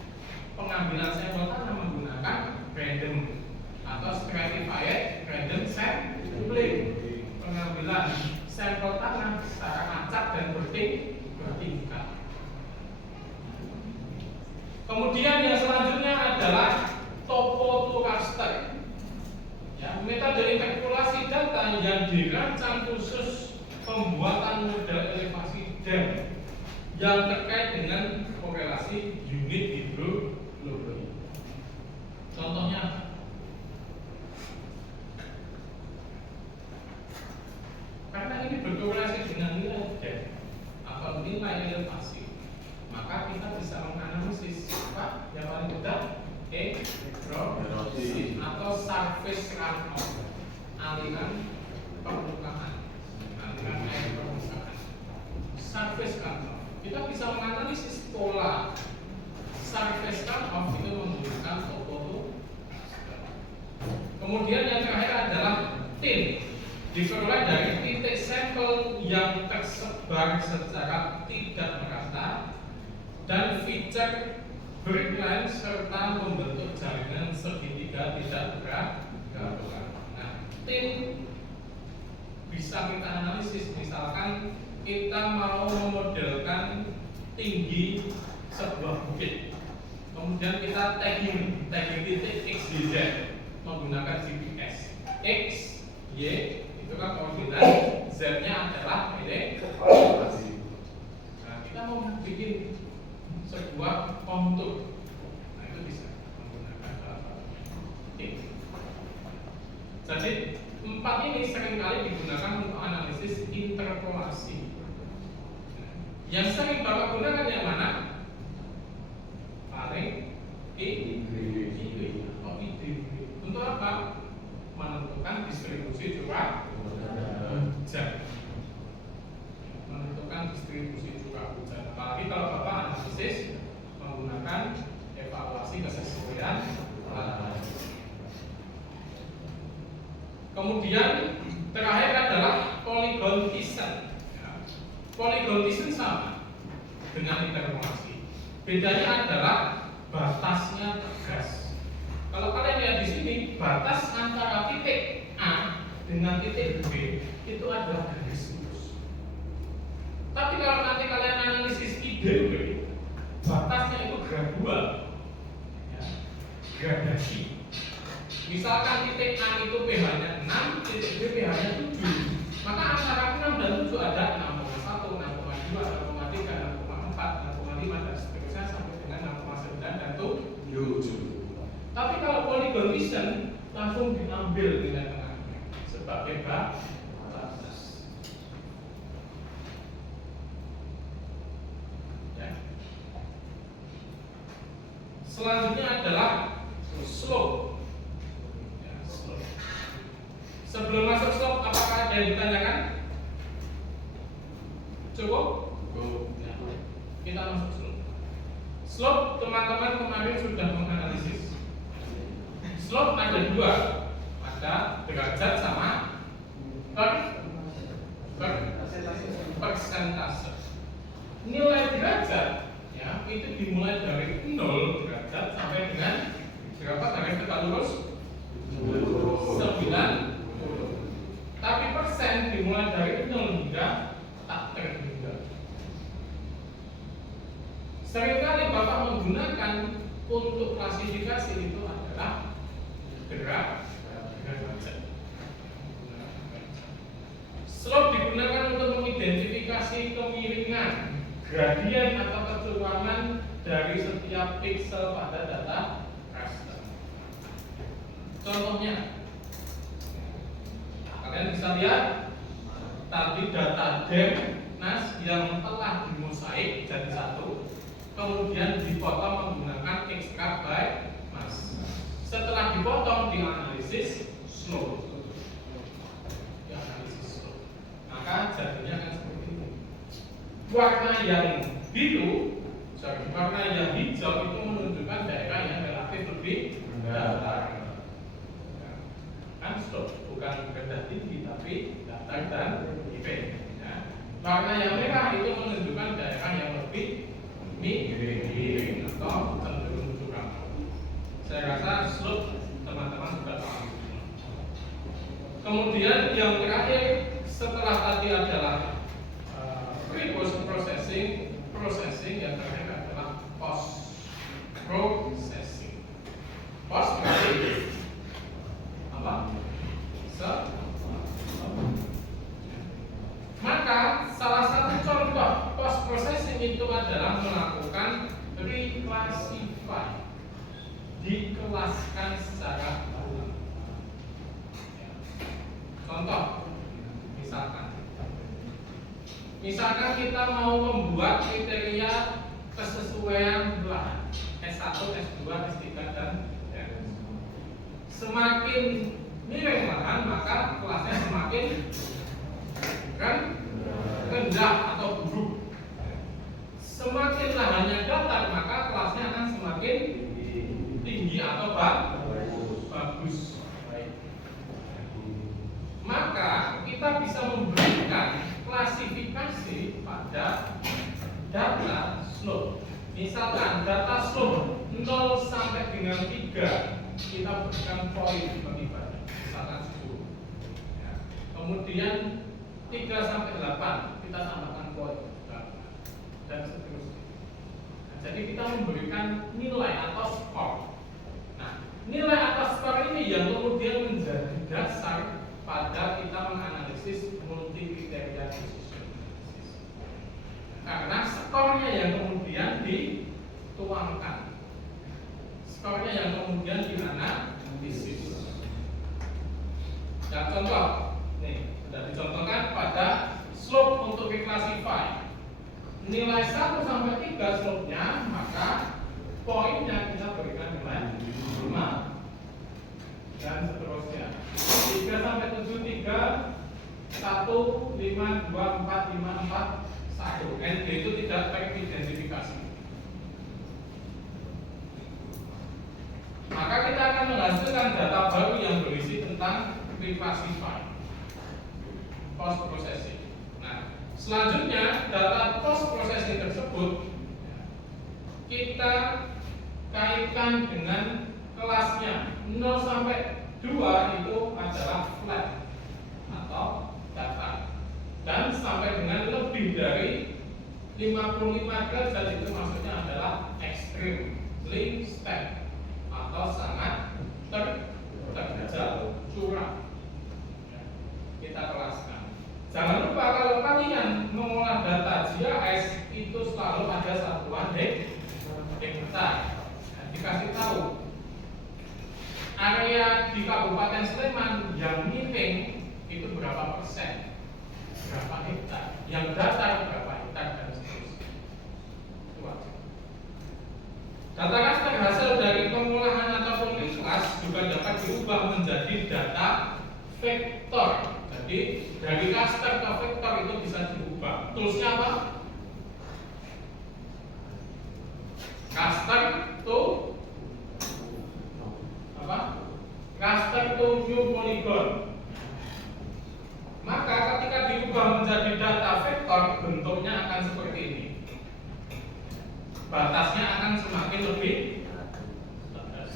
pengambilan sampel tanah menggunakan random atau stratified random sampling, pengambilan sampel tanah secara acak dan bertingkat. Kemudian yang selanjutnya adalah topo to raster. Ya, metode interpolasi data yang dirancang khusus pembuatan model elevasi dam yang terkait dengan korelasi unit hidrologi. Contohnya karena ini berkorelasi dengan nilai dam atau nilai elevasi, maka kita bisa menganalisis apa yang paling mudah erosi atau surface runoff, aliran permukaan, aliran air permukaan. Surface runoff, kita bisa menganalisis pola surface runoff itu menggunakan topo. Kemudian yang terakhir adalah tin, diperoleh dari titik sampel yang tersebar secara tidak merata dan feature breakline serta membentuk jaringan segitiga tidak beragam. Nah, tin bisa kita analisis, misalkan kita mau memodelkan tinggi sebuah bukit, kemudian kita tagging titik x, y, z menggunakan GPS. X, y itu kan koordinat, z-nya adalah elevasi. Nah, kita mau bikin sebuah kontur, nah itu bisa menggunakan salah satu titik. Jadi empat ini seringkali digunakan untuk analisis interpolasi. Yang sering Bapak gunakan yang mana? Paling ide. Untuk apa? Menentukan distribusi curah hujan. Menentukan distribusi curah hujan. Apalagi kalau Bapak analisis menggunakan evaluasi kesesuaian lahan. Kemudian terakhir adalah polygon Thiessen. Polygon Thiessen sama dengan interpolasi. Bedanya adalah batasnya tegas. Kalau kalian lihat di sini, batas antara titik A dengan titik B itu adalah garis lurus. Tapi kalau nanti kalian analisis IDW, batasnya itu gradual, ya, gradasi. Misalkan titik A itu pH-nya 6, titik B pH-nya 7, maka antara 6 dan 7 ada 6,1, 6,2, 6,3, 6,4, 6,5 dan seterusnya sampai dengan 6,9 dan 7. Tapi kalau polygon Thiessen langsung diambil nilai tengahnya sebagai batas. Ya. Selanjutnya adalah slope. Ya, slope. Sebelum masuk slope, apakah ada yang ditanyakan? Cukup? Ya. Kita masuk slope. Slope teman-teman kemarin sudah menganalisis. Slope ada dua, ada derajat sama persentase. Nilai derajat ya itu dimulai dari 0 derajat sampai dengan berapa garis tegak lurus? 90. Tapi persen dimulai dari 0 hingga tak terhingga. Seringkali Bapak menggunakan untuk klasifikasi itu adalah derajat. Slope digunakan untuk mengidentifikasi kemiringan, gradien atau kecurangan dari setiap piksel pada data raster. Contohnya, kalian bisa lihat tadi data DEMNAS yang telah dimosaik jadi satu, kemudian dipotong menggunakan extract by mass. Setelah dipotong dianalisis slope, maka jadinya akan seperti ini. Warna yang warna yang hijau itu menunjukkan daerah yang relatif lebih datar. Kan slope bukan rendah tinggi tapi datar dan even. Ya. Warna yang merah itu menunjukkan daerah yang lebih miring atau cenderung curam. Saya rasa slope teman-teman sudah paham. Kemudian yang terakhir setelah tadi adalah pre-post processing yang terakhir adalah post processing. Post berarti apa? Maka salah satu contoh post processing itu adalah melakukan reclassify, dikelaskan secara ulang. Contoh, misalkan kita mau membuat kriteria kesesuaian lahan S1, S2, S3 dan semakin miring lahan maka kelasnya semakin rendah atau buruk. Semakin lahannya datar maka kelasnya akan semakin tinggi atau bagus. Maka kita bisa memberikan klasifikasi pada data slope. Misalkan data slope 0 sampai dengan 3 kita berikan poin pengibaran, misalkan 10. Ya. Kemudian 3 sampai 8 kita tambahkan poin dan seterusnya. Nah, jadi kita memberikan nilai atau skor. Nah, nilai atau skor ini yang kemudian menjadi dasar pada kita menganalisis multi kriteria decision analysis. Karena skornya yang kemudian dituangkan, skornya yang kemudian dianalisis. Dan contoh, nih sudah dicontohkan pada slope untuk reclassify. Nilai 1 sampai 3 slope-nya, maka poinnya kita berikan nilai 5 dan seterusnya. 3 sampai 7, 3, 1, 5, 2, 4, 5, 4, 1. ND itu tidak teridentifikasi. Maka kita akan menghasilkan data baru yang berisi tentang reclassify, post processing. Nah, selanjutnya data post processing tersebut kita kaitkan dengan kelasnya. 0 sampai 2 itu adalah flat atau datar, dan sampai dengan lebih dari 55 derajat itu maksudnya adalah extremely steep atau sangat terjal curam. Kita kelaskan. Jangan lupa kalau kalian mengolah data GIS itu selalu ada satuan hektar. Dikasih tahu area di Kabupaten Sleman yang miring itu berapa persen, berapa hektar, yang datar berapa hektar dan seterusnya. Itu aja. Data raster hasil dari pengolahan ataupun kelas juga dapat diubah menjadi data vektor. Jadi dari raster ke vektor itu bisa diubah. Toolsnya apa? Raster to apa? Raster to view polygon. Maka ketika diubah menjadi data vektor, bentuknya akan seperti ini. Batasnya akan semakin lebih jelas.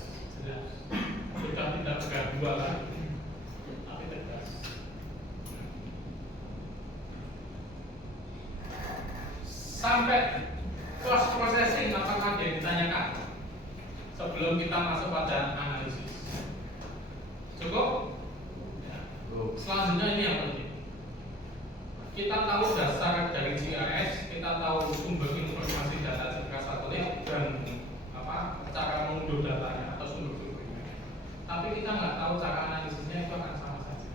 Sudah tidak bergabung lagi, tapi tegas. Sampai post processing, apakah ada yang ditanyakan sebelum kita masuk pada analisis? Cukup? Ya. Selanjutnya ini yang penting. Kita tahu dasar dari GIS, kita tahu sumber informasi data citra satelit dan cara mengunduh datanya atau sumber-sumbernya. Tapi kita nggak tahu cara analisisnya, itu akan sama saja.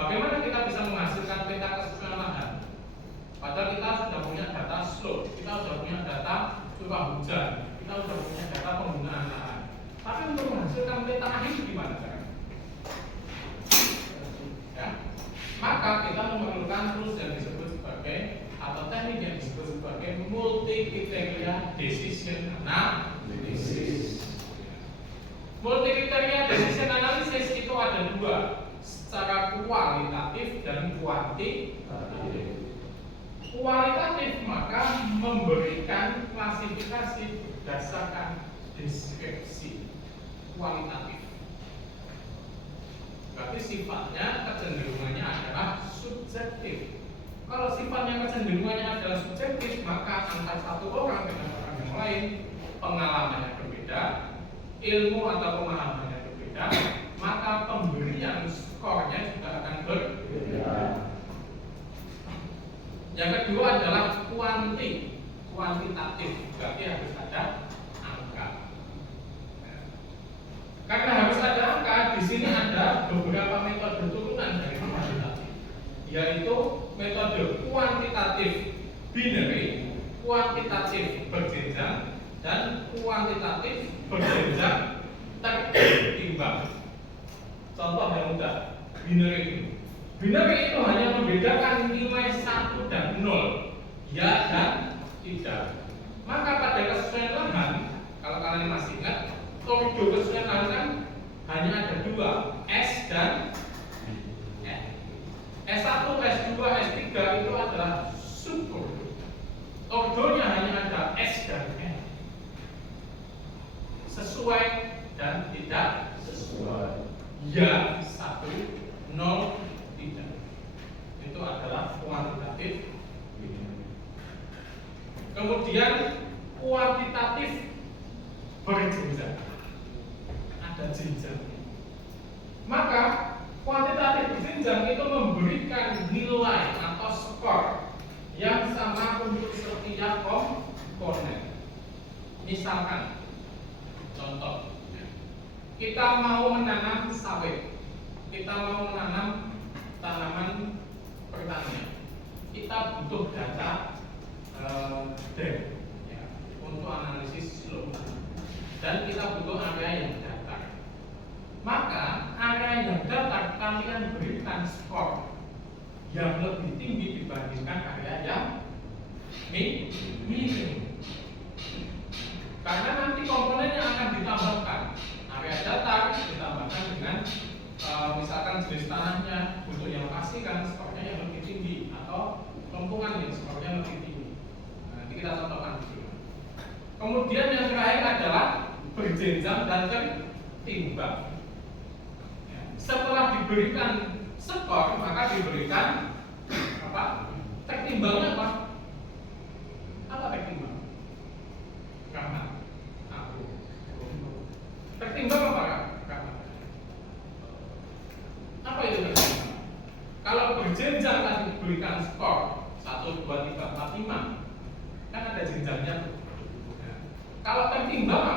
bagaimana kita bisa menghasilkan peta kesesuaian lahan? Padahal kita sudah punya data slope, kita sudah punya data curah hujan, kita sudah punya data penggunaan lahan. Tapi untuk menghasilkan peta itu gimana caranya? Ya, maka kita memerlukan tools yang disebut sebagai atau teknik yang disebut sebagai multi criteria decision analysis. Multi criteria decision analysis itu ada dua, secara kualitatif dan kuantitatif. Kualitatif maka memberikan klasifikasi berdasarkan deskripsi kualitatif. Berarti sifatnya kecenderungannya adalah subjektif. Kalau sifatnya kecenderungannya adalah subjektif, maka antara satu orang dengan orang yang lain pengalamannya berbeda, ilmu atau pemahamannya berbeda, maka pemberian skornya juga akan berbeda. Yang kedua adalah kuantitatif, berarti harus ada angka. Karena harus ada angka, di sini ada beberapa metode turunan dari kuantitatif, yaitu metode kuantitatif binary, kuantitatif berjenjang, dan kuantitatif berjenjang tertimbang. Contoh yang mudah, binary. Binary itu hanya membedakan nilai 1 dan 0, ya dan tidak. Maka pada kesesuaian lahan, kalau kalian masih ingat, tordo kesesuaian lahan kan hanya ada dua, S dan N. S1, S2, S3 itu adalah subtordo. Tordonya hanya ada S dan N. Sesuai dan tidak sesuai. Ya 1, 0, tidak. Itu adalah kuantitatif. Kemudian kuantitatif berjenjang, ada jenjang. Maka kuantitatif berjenjang itu memberikan nilai atau skor yang sama untuk setiap komponen. Misalkan contoh, kita mau menanam sawit, kita mau menanam tanaman pertanian, kita butuh data DEM ya, untuk analisis slope dan kita butuh area yang datar. Maka area yang datar kalian berikan skor yang lebih tinggi dibandingkan area yang minim. Karena nanti komponennya akan ditambahkan. Area datar ditambahkan dengan misalkan jenis tanahnya, butuh yang pasti kan skornya yang lebih tinggi, atau lengkungan yang skornya lebih tinggi. Nanti kita contohkan dulu. Kemudian yang terakhir adalah berjenjang dan tertimbang. Setelah diberikan skor, maka diberikan apa? Tertimbangnya apa? Apa tertimbang? Karena aku tertimbang apa? Karena apa itu tertimbang? Kalau berjenjang tadi diberikan skor 1, 2, 3, 4, 5, kan ada jenjangnya. Kalau tertimbang apa?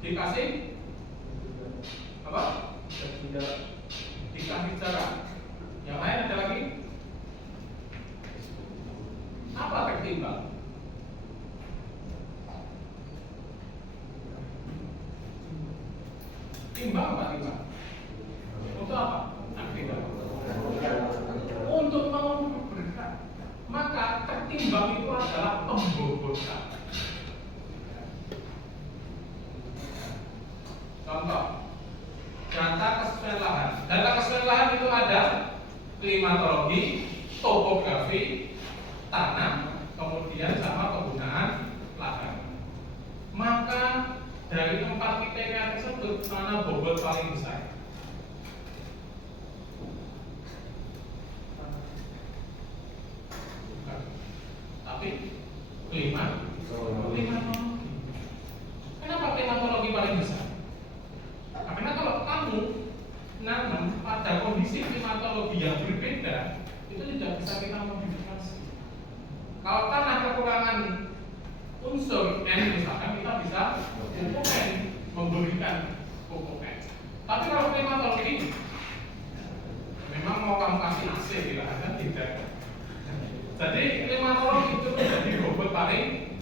Dikasih apa? Dikasih cara. Yang lain ada lagi? Apa tertimbang? Timbang apa timbang? Untuk apa? Timbang. Untuk mengukur berat. Maka tertimbang itu adalah pembobotan. Contoh, data kesesuaian lahan. Data kesesuaian lahan itu ada klimatologi, topografi, tanah, kemudian sama penggunaan lahan. Maka dari 4 kriteria tersebut, mana bobot paling besar? Bukan. Tapi klimatologi. Kenapa klimatologi paling besar? Karena kalau kamu nanam pada kondisi klimatologi yang berbeda, itu tidak bisa kita modifikasi. Kalau tanah kekurangan unsur N misalkan, kita bisa pupuk N, memberikan pupuk N. Tapi kalau klimatologi mau kamu kasih AC tidak ada, tidak. Jadi 5 itu menjadi bobot paling.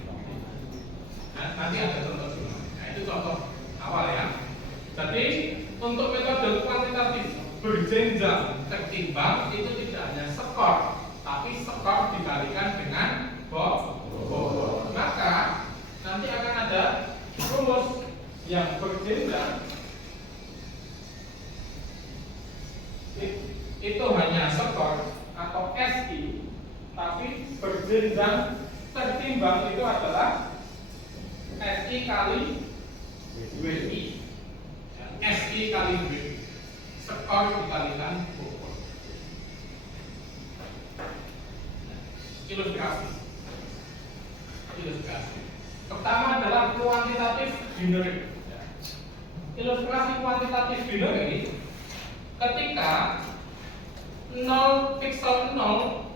Nanti ada contoh juga. Nah, itu contoh awal ya. Jadi untuk metode kuantitatif berjenjang tertimbang itu tidak hanya skor, tapi skor dikalikan dengan bobot. Maka nanti akan ada rumus yang berjenjang. Itu hanya skor atau SI, tapi berjenjang tertimbang itu adalah SI kali WI. SI kali WI. Skor dikalikan bobot. Ilustrasi. Pertama adalah kuantitatif binary. Ilustrasi kuantitatif binary ketika 0 pixel 0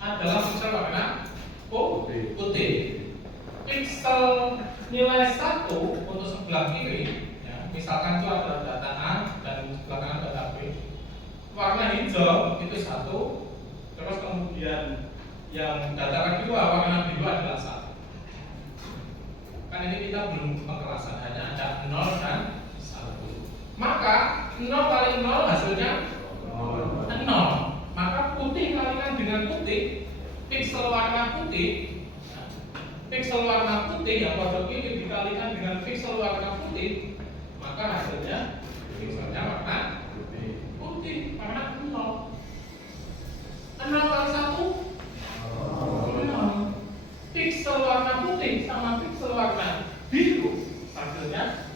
adalah pixel warna putih. Pixel nilai 1 untuk sebelah kiri, ya, misalkan itu adalah data A dan sebelah kanan data B. Warna hijau itu 1, terus kemudian yang data kedua warna biru adalah 1. Kan ini kita belum pengerasan, hanya ada 0 dan 1. Maka 0 kali 0 hasilnya 0. Maka putih kalikan dengan putih, pixel warna putih yang pojok kiri dikalikan dengan pixel warna putih, maka hasilnya pixelnya warna putih karena 0. 0 kali 1 0. Pixel warna putih sama pixel warna biru hasilnya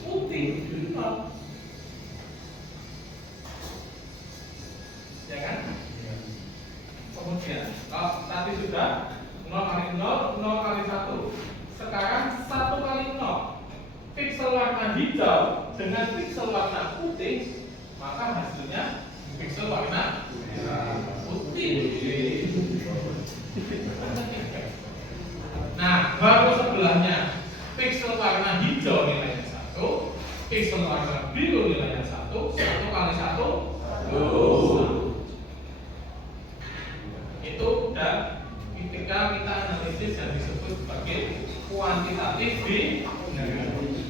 putih 0. Ya kan? Kemudian kalau tadi sudah 0 kali 0, 0 kali 1. Sekarang 1 kali 0. Pixel warna hijau dengan pixel warna putih, maka hasilnya pixel warna putih. Nah, baru sebelahnya pixel warna hijau nilainya 1, pixel warna biru nilainya 1, 1 kali 1 2. Itu udah ketika kita analisis yang disebut sebagai kuantitatif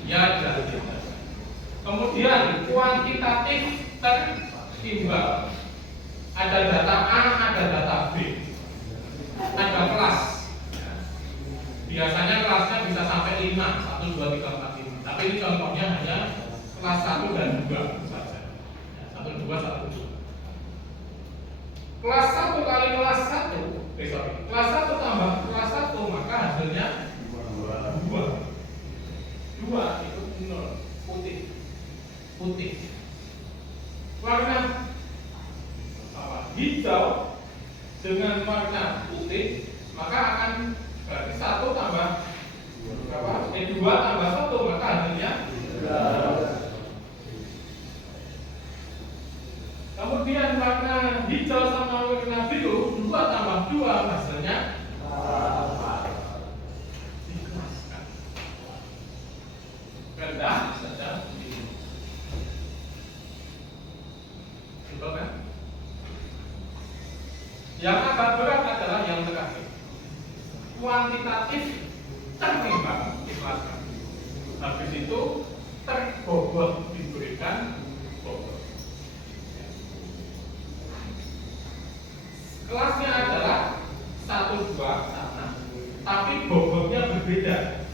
ya dan tidak. Kemudian kuantitatif tertimbang. Ada data A, ada data B, ada kelas. Biasanya kelasnya bisa sampai 5, 1, 2, 3, 4, 5. Tapi ini contohnya hanya kelas 1 dan 2 saja. 1, 2, 1, 2. Kelas 1 kali kelas 1, kelas 1 tambah kelas 1, maka hasilnya 2. 2 itu 0, putih. Warna hijau dengan warna putih, maka akan berarti 1 tambah berapa? 2 tambah 1, maka hasilnya 3. Kemudian warna hijau sama warna biru 2 tambah 2 hasilnya 4. Dikelaskan. Rendah sedang tinggi. Simpel kan? Yang agak berat adalah yang terakhir. Kuantitatif tertimbang dikelaskan. Habis itu terbobot diberikan bobot. Kelasnya adalah 1, 2 sama, tapi bobotnya berbeda.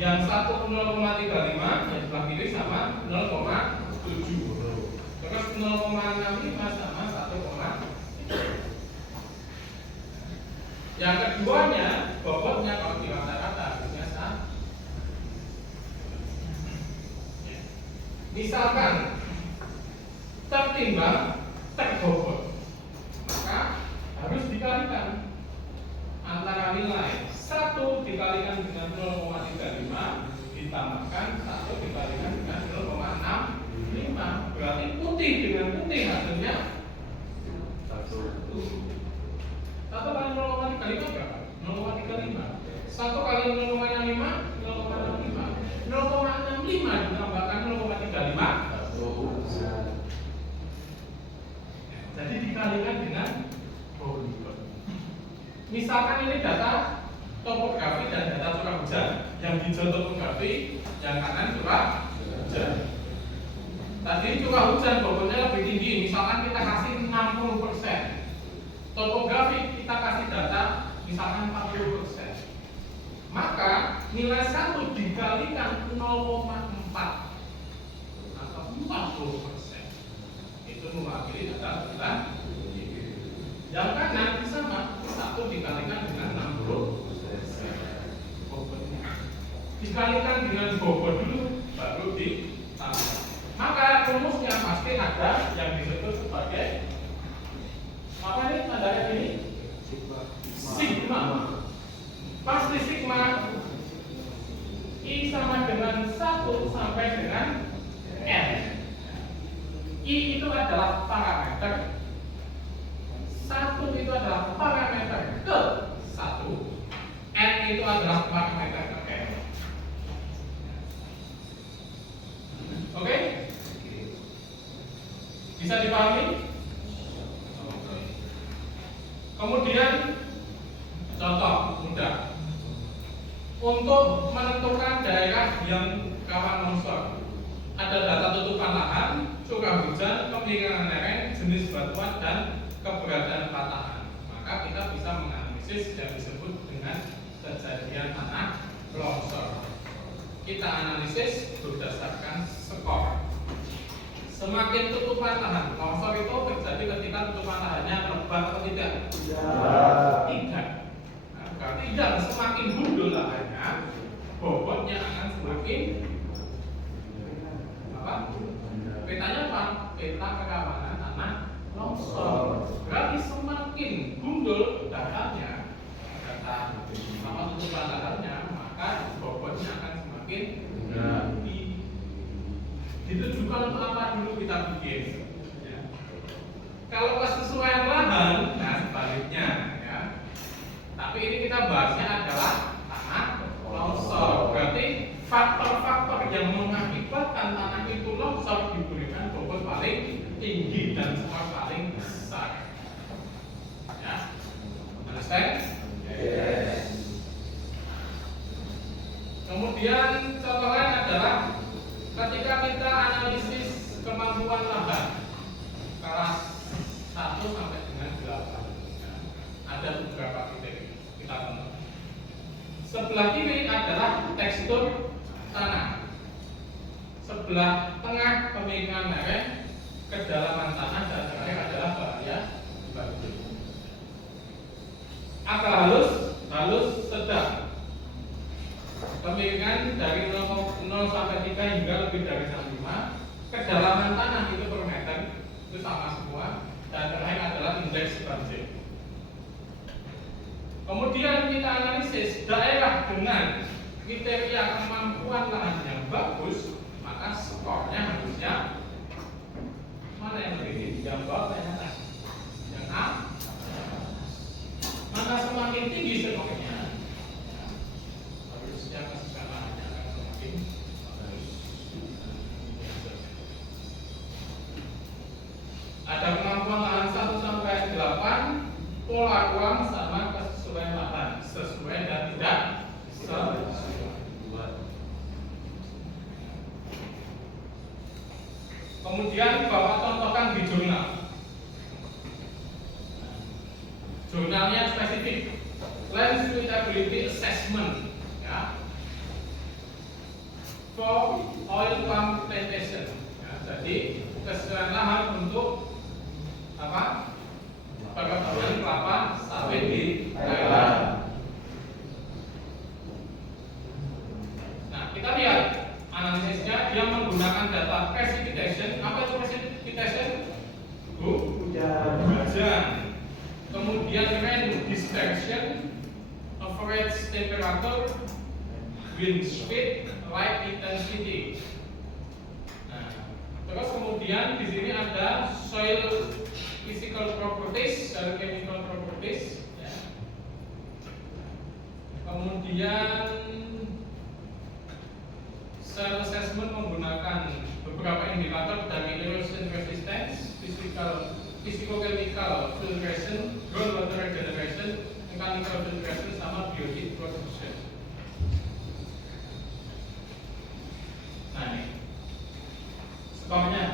Yang 1 0,35 yang sebelah kiri sama 0,7. Terus 0,65 sama 1,3. Yang keduanya bobotnya kalau di rata-rata harusnya sama. Misalkan tertimbang terbobot, maka harus dikalikan antara nilai 1 dikalikan dengan 0,35 ditambahkan 1 dikalikan dengan 0,65, berarti putih dengan putih hasilnya 1. 1 kali 0,35 berapa? 0,35. 1 kali 0,65 0,65. 0,65 ditambahkan 0,35 1. Misalkan ini data topografi dan data curah hujan. Yang hijau topografi, yang kanan curah hujan. Tadi curah hujan bobotnya lebih tinggi, misalkan kita kasih 60%. Topografi kita kasih data misalkan 40%. Maka nilai 1 dikalikan 0,4 atau 40%. Itu mewakili data bulan. Yang kanan sama 1 dikalikan dengan 60%. Bobotnya dikalikan dengan bobot dulu baru ditambah. Maka rumusnya pasti ada yang disebut sebagai apa ini tandanya ini? Sigma. Pasti sigma I sama dengan 1 sampai dengan N. I itu adalah parameter, 1 itu adalah parameter ke 1, N itu adalah parameter ke N. Oke? Bisa dipahami? Kemudian contoh mudah untuk menentukan daerah yang rawan longsor. Ada data tutupan lahan, curah hujan, kemiringan lereng, jenis batuan dan keberadaan patahan. Maka kita bisa menganalisis yang disebut dengan kejadian tanah longsor. Kita analisis berdasarkan skor. Semakin tutupan lahan, longsor itu terjadi ketika tutupan lahannya lebat atau tidak? Tidak. Nah, berarti yang semakin gundul lahannya, bobotnya akan semakin apa? Petanya apa? Peta kerawanan tanah longsor. Berarti semakin gundul datanya, data apa tutupan lahannya, maka bobotnya akan semakin tinggi. Ditujukan untuk apa dulu kita bikin ya. Kalau kesesuaian lahan, nah sebaliknya ya. Tapi ini kita bahasnya adalah tanah longsor. Berarti faktor-faktor yang mengakibatkan tanah itu longsor diberikan bobot paling tinggi dan skor paling besar ya. Understand? Yes. Kemudian contoh lain adalah ketika kita analisis kemampuan lahan kelas 1 sampai dengan 8 ya, ada beberapa titik kita temukan. Sebelah kiri adalah tekstur tanah, sebelah tengah kemiringan lereng, kedalaman tanah, dan terakhir adalah bahaya banjir. Akar halus, sedang. Kemiringan dari 0 sampai 3 hingga lebih dari 65. Kedalaman tanah itu per meter itu sama semua. Dan terakhir adalah indeks banjir. Kemudian kita analisis daerah dengan kriteria kemampuan lahan yang bagus, maka skornya harusnya mana yang lebih tinggi? Yang bawah atau yang atas? Yang A. Maka semakin tinggi skornya, harusnya kesalahannya akan semakin bagus. Ada kemampuan lahan 1 sampai 8, pola ruang sama kesesuaian lahan, sesuai dan tidak sesuai. Kemudian Bapak contohkan di jurnal. Jurnalnya spesifik, Land Suitability Assessment ya, for oil palm plantation ya, jadi kesesuaian lahan untuk apa? Perkebunan kelapa sawit di Thailand. Nah, kita lihat analisisnya, dia menggunakan data precipitation. Apa itu precipitation? Hujan. Kemudian rain dispersion, average temperature, wind speed, light intensity. Nah, terus kemudian di sini ada soil physical properties dan chemical properties. Ya. Kemudian soil assessment menggunakan beberapa indikator dari erosion resistance, physical-chemical filtration, groundwater regeneration, mechanical nitrogen sama biotic production. Nah ini skornya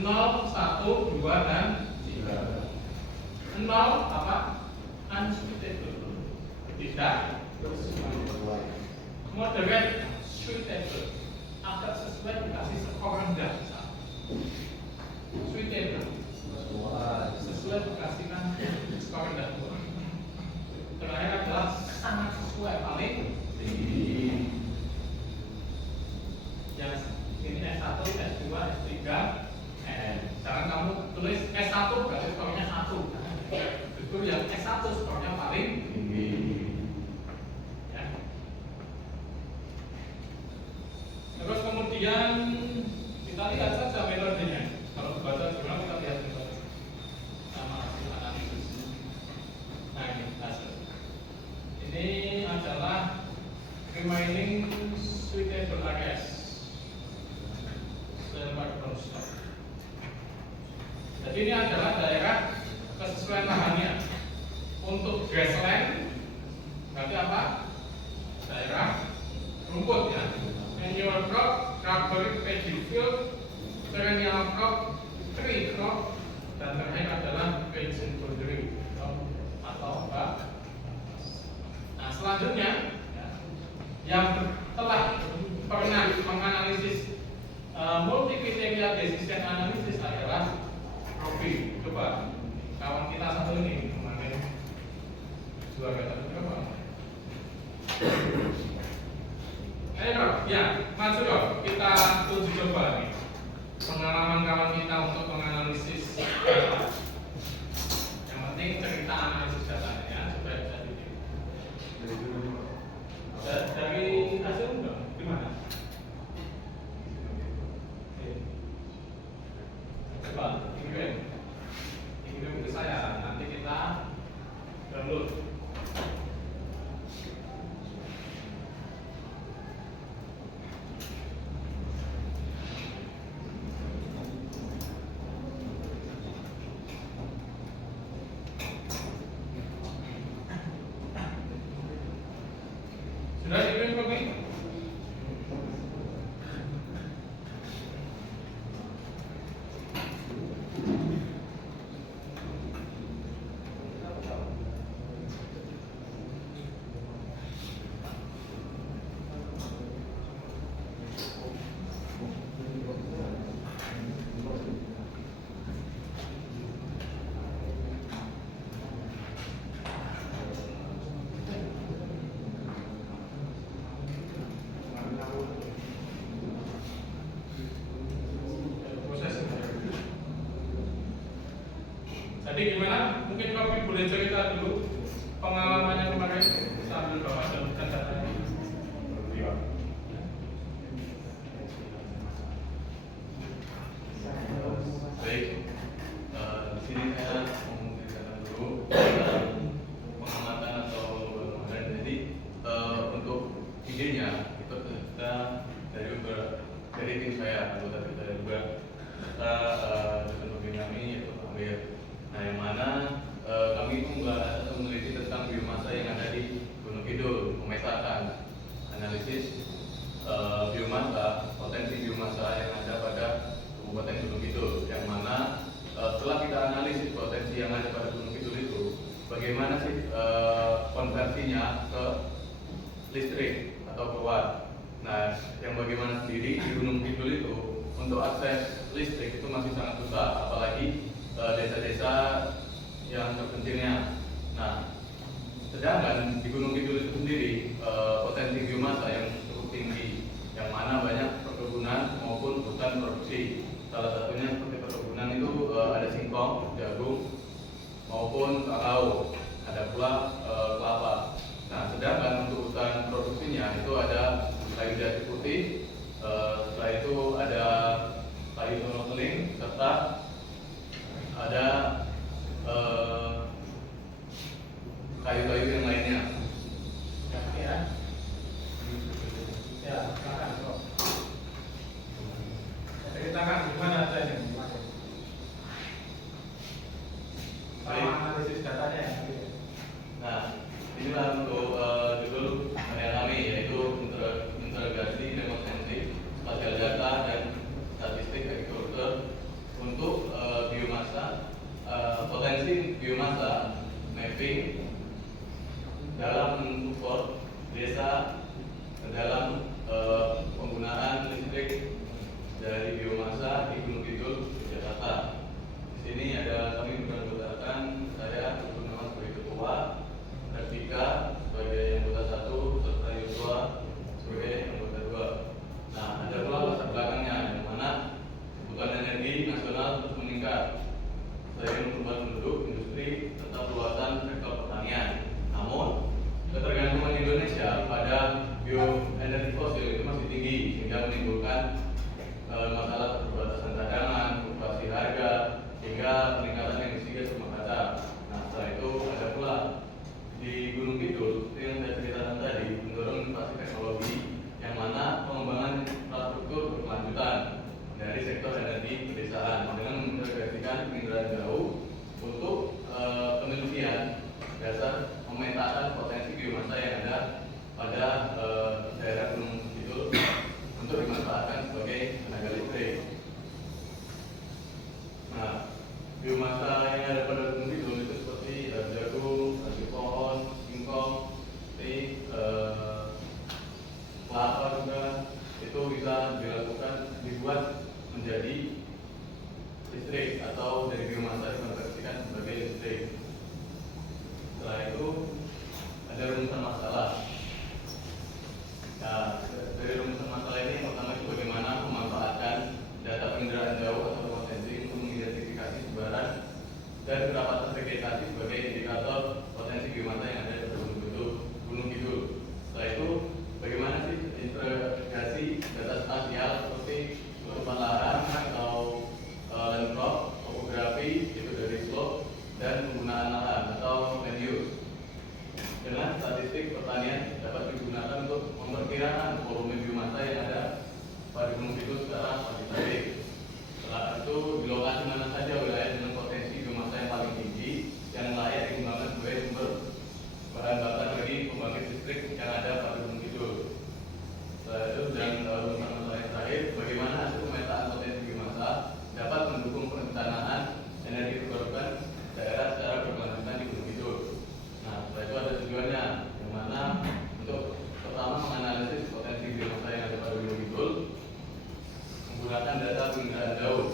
0, 1, 2, dan 3. 0 apa? Unsuitable, tidak moderate, suitable, agak sesuai dikasih skor rendah. Suitable sesuai dikasihkan skor rendah. Terakhir adalah sangat sesuai, paling tinggi. Yang ini S1, S2, S3, jangan kamu tulis S1 berarti skornya 1. Justru yang S1 skornya paling tinggi. Ya. Terus kemudian kita lihat saja metodenya. Kalau baca jurnal kita lihat metode sama hasil analisis. Nah ini hasil. Ini adalah remaining suitable areas. Jadi ini adalah daerah kesesuaian lahannya. Untuk grassland berarti apa? Daerah rumput ya. Annual crop, rubber veggie field, perennial crop, tree crop, dan terakhir adalah vegetable boundary atau apa? Nah selanjutnya ya, yang telah pernah menganalisis multi-criteria decision analysis adalah Robi. Coba kawan kita satu ini kemarin juara satu berapa? Ayo dong, ya maju dong. Kita uji coba nih pengalaman kawan kita untuk menganalisis data. Yang penting cerita analisis datanya ya, supaya bisa dilihat. Dari hasil enggak? Gimana? Coba, kirim ke saya. Nanti kita download. Sudah dikirim ke kami? Jadi gimana? Mungkin Robi boleh cerita dulu pengalamannya kemarin sambil bawa datanya. Iya. Baik, di sini saya mau menceritakan dulu pengamatan atau kemarin. Jadi untuk idenya itu kita dari tim saya, anggota tim saya juga kita dengan kami yaitu ambil. Nah, yang mana kami itu membahas atau meneliti tentang biomasa yang ada di Gunung Kidul, memetakan analisis biomasa, potensi biomasa yang ada pada Kabupaten Gunung Kidul, yang mana setelah kita analisis potensi yang ada pada Gunung Kidul itu, bagaimana sih konversinya ke listrik atau ke watt. Nah, yang bagaimana sendiri di Gunung Kidul itu untuk akses listrik itu masih sangat susah, apalagi desa-desa yang terpencilnya. Nah, sedangkan di Gunung Kidul itu sendiri potensi biomasa yang cukup tinggi, yang mana banyak perkebunan maupun hutan produksi. Salah satunya seperti perkebunan itu ada singkong, jagung, maupun kakao, ada pula kelapa. Nah, sedangkan untuk hutan produksinya itu ada kayu jati putih, setelah itu ada kayu tonoseling, serta ada kayu-kayu yang lainnya. Ya, ya, silakan bro. Ceritakan gimana adanya. Sama analisis datanya ya. Nah, inilah mapping dalam mensupport desa dalam penggunaan listrik dari biomasa di Gunung Kidul, Jakarta. Di sini ada kami beranggotakan saya Gunawan sebagai ketua, Rafika sebagai anggota 1, serta Yosua sebagai anggota 2. Nah, ada pula latar belakangnya yang mana kebutuhan energi nasional terus meningkat seiring pertumbuhan penduduk, industri, serta perluasan sektor pertanian. Namun, ketergantungan Indonesia pada bioenergi fosil itu masih tinggi sehingga menimbulkan masalah keterbatasan cadangan, fluktuasi harga, hingga peningkatan emisi gas rumah kaca. Nah, setelah itu ada pula di Gunung Kidul yang saya ceritakan tadi mendorong inovasi teknologi yang mana pengembangan infrastruktur berkelanjutan dari sektor energi pedesaan dengan mengintegrasikan penginderaan jauh untuk penelitian dasar memetakan potensi biomasa yang ada pada daerah Gunung Kidul untuk dimanfaatkan sebagai tenaga listrik. Nah, biomasa yang ada pada Gunung Kidul itu seperti jagung, hasil pohon, singkong, kelapa juga itu bisa dibuat menjadi listrik atau dari biomasa dikonversikan sebagai listrik. Setelah itu ada rumusan masalah. Nah, dari rumusan masalah ini yang pertama itu bagaimana memanfaatkan data penginderaan jauh atau potensi untuk mengidentifikasi sebaran dan kerapatan vegetasi sebagai indikator potensi biomasa yang ada di Gunung Kidul. Setelah itu bagaimana sih integrasi data spasial seperti tutupan lahan atau landcraft, topografi itu dari slope dan penggunaan lahan atau land use. Dengan statistik pertanian dapat digunakan untuk memperkirakan volume biomasa yang ada pada Gunung Kidul secara kuantitatif. Setelah itu di lokasi mana saja wilayah dengan potensi biomasa yang paling tinggi yang layak dikembangkan sebagai sumber bahan bakar bagi pembangkit listrik yang ada pada Gunung Kidul. Setelah itu dan rumusan masalah yang terakhir, bagaimana hasil pemetaan potensi biomasa dapat mendukung perencanaan energi terbarukan daerah secara berkelanjutan di Gunung Kidul. Nah, setelah itu ada tujuannya, yang mana untuk pertama menganalisis potensi biomasa yang ada pada Gunung Kidul menggunakan data penginderaan jauh,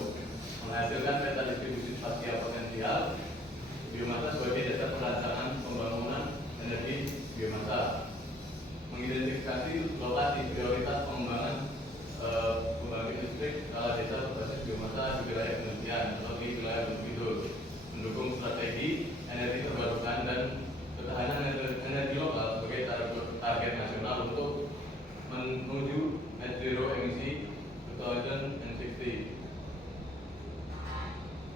menghasilkan peta distribusi spasial potensial biomasa sebagai dasar perancangan pembangunan energi biomasa, mengidentifikasi lokasi prioritas pengembangan pembangkit listrik skala desa berbasis biomasa di wilayah penelitian atau di wilayah Gunung Kidul, mendukung strategi energi terbarukan dan ketahanan energi lokal sebagai target nasional untuk menuju net zero emisi 2060.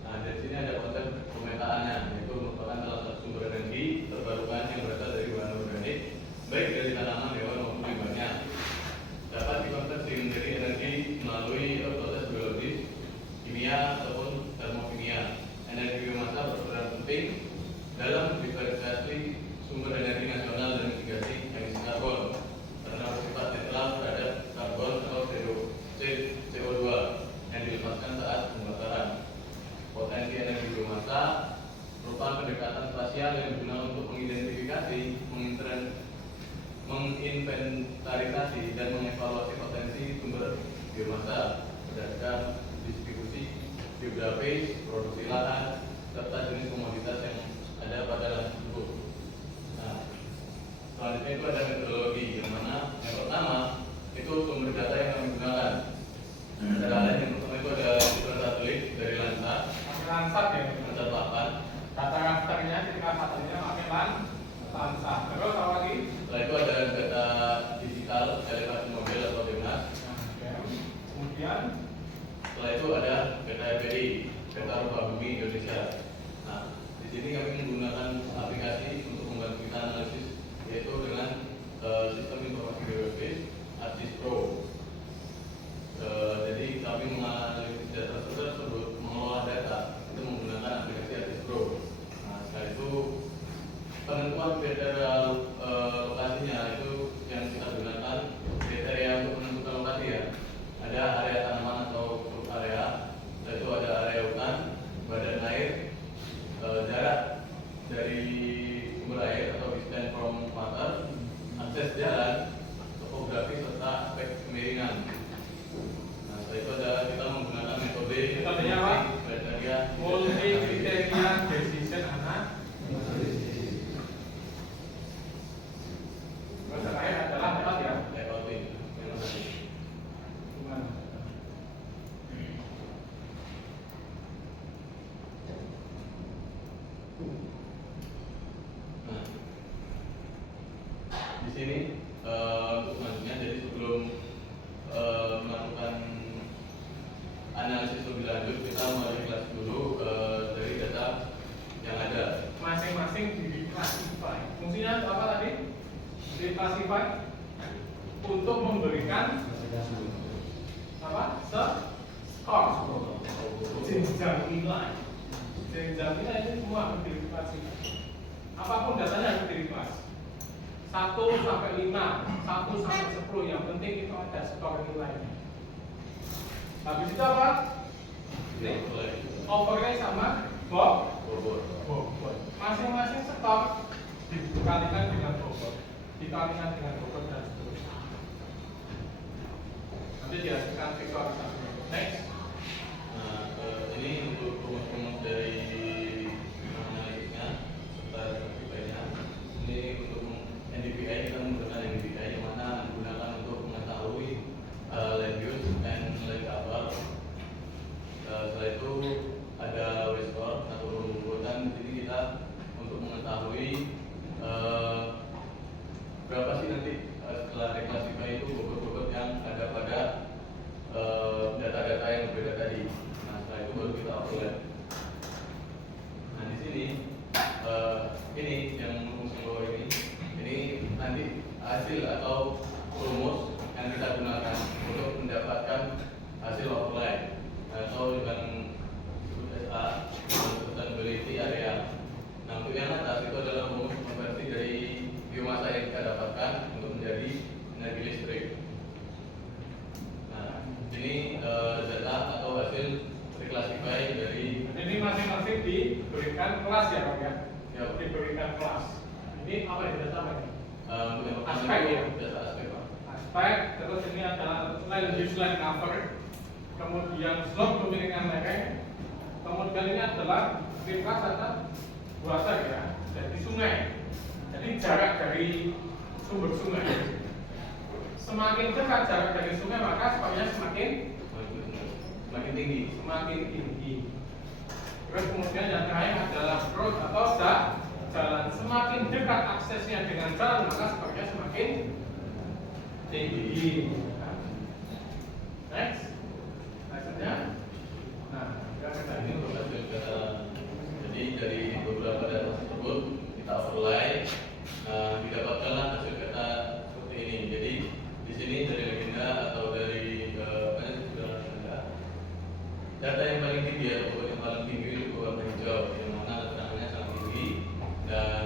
Nah, dari sini ada konsep pemetaannya, yaitu merupakan salah satu sumber energi terbarukan yang berasal dari bahan organik, baik dari tanaman, hewan maupun limbahnya, dapat dikonversi menjadi energi melalui proses biologis, kimia ataupun termokimia. Energi biomasa berperan penting dalam diversifikasi sumber energi nasional dan mitigasi emisi karbon karena bersifat netral terhadap karbon atau CO2 yang dilepaskan saat pembakaran. Potensi energi biomasa merupakan pendekatan spasial yang digunakan untuk mengidentifikasi, menginventarisasi dan mengevaluasi potensi sumber biomasa berdasarkan distribusi geografis, produksi lahan, serta jenis komoditas yang ada pada lahan tersebut. Nah, selanjutnya itu ada metodologi, yang mana yang pertama itu sumber data yang kami gunakan. Ada yang pertama itu ada sumber satelit dari Landsat, Lansat ya. Landsat 8. Data rasternya, tingkat satunya pakai Lansat. Terus apa lagi? Setelah itu ada data digital, elevasi model atau DEMNAS. Kemudian Setelah itu ada data EPI, data rupa bumi Indonesia. Nah, di sini kami menggunakan aplikasi untuk membantu kita analisis, yaitu dengan sistem informasi geografis ARCGIS Pro. Jadi kami menganalisis data tersebut, mengelola data itu menggunakan aplikasi ARCGIS Pro. Nah, setelah itu penentuan kriteria lokasinya itu yang kita gunakan kriteria untuk menentukan lokasi ya. Ada area tanaman atau area, itu ada area hutan, badan air, jarak dari akses jalan, topografi serta aspek kemiringan. Nah, setelah itu ada kita menggunakan metode Metodenya apa? kriteria Multi kriteria decision analysis. Terus terakhir adalah apa ya? layout. Gimana? Nah, di sini untuk selanjutnya, jadi sebelum melakukan analisis lebih lanjut, kita mulai kelas dulu dari data yang ada. Masing-masing di-classify. Fungsinya apa tadi? Di-classify untuk memberikan apa? Skor. Jenjang nilai. Jenjang nilai itu semua harus di-classify. Apapun datanya harus di-class. 1 sampai 5, 1 sampai 10, yang penting itu ada skor nilainya. Habis itu apa? Ini overlay sama bobot. Masing-masing skor dikalikan dengan bobot, dikalikan dengan bobot dan seterusnya. Nanti dihasilkan visualisasi. Next. Nah, ini untuk rumus-rumus dari analisisnya serta NDVI-nya. Ini untuk NDVI kita menggunakan NDVI yang mana digunakan untuk mengetahui land use and land cover. Setelah itu ada waste atau rumput-rumputan. Jadi kita untuk mengetahui berapa sih nanti setelah deklasifikasi itu bobot-bobot yang ada pada data-data yang berbeda tadi. Nah, setelah itu baru kita upload. Nah, di sini ini yang rumus yang bawah ini nanti hasil atau rumus yang kita gunakan untuk mendapatkan hasil offline atau dengan SA sustainability area. Nah, untuk yang atas itu adalah rumus konversi dari biomasa yang kita dapatkan untuk menjadi energi listrik. Nah, ini data atau hasil reclassify dari. Ini masing-masing diberikan kelas ya Pak ya? Ya. Diberikan kelas. Ini apa yang data apa ini? Untuk yang pertama Aspek itu ya? data aspek, Pak. Aspek, terus ini adalah land use land cover, kemudian slope kemiringan lereng, kemudian ini adalah ringkas atau buasa ya, jadi sungai. Jadi jarak dari sumber sungai. Semakin dekat jarak dari sungai maka skornya Semakin tinggi. semakin tinggi. Terus kemudian yang terakhir adalah road atau jalan. Semakin dekat aksesnya dengan jalan maka skornya semakin tinggi. Next, nextnya. Nah, Ini merupakan data. Jadi dari beberapa data tersebut kita overlay, didapatkanlah hasil data seperti ini. Jadi di sini dari legenda atau dari data yang paling tinggi atau yang paling tinggi itu warna hijau, yang mana keterangannya sangat tinggi, dan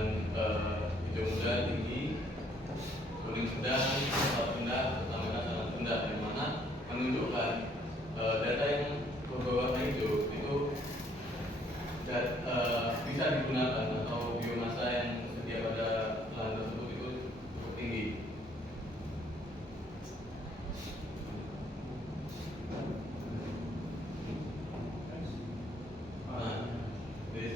hijau muda tinggi, kuning sedang, sangat rendah, serta merah sangat rendah, yang mana menunjukkan data yang berwarna hijau itu bisa digunakan atau biomasa yang sedia pada lahan tersebut itu cukup tinggi. Nah, dari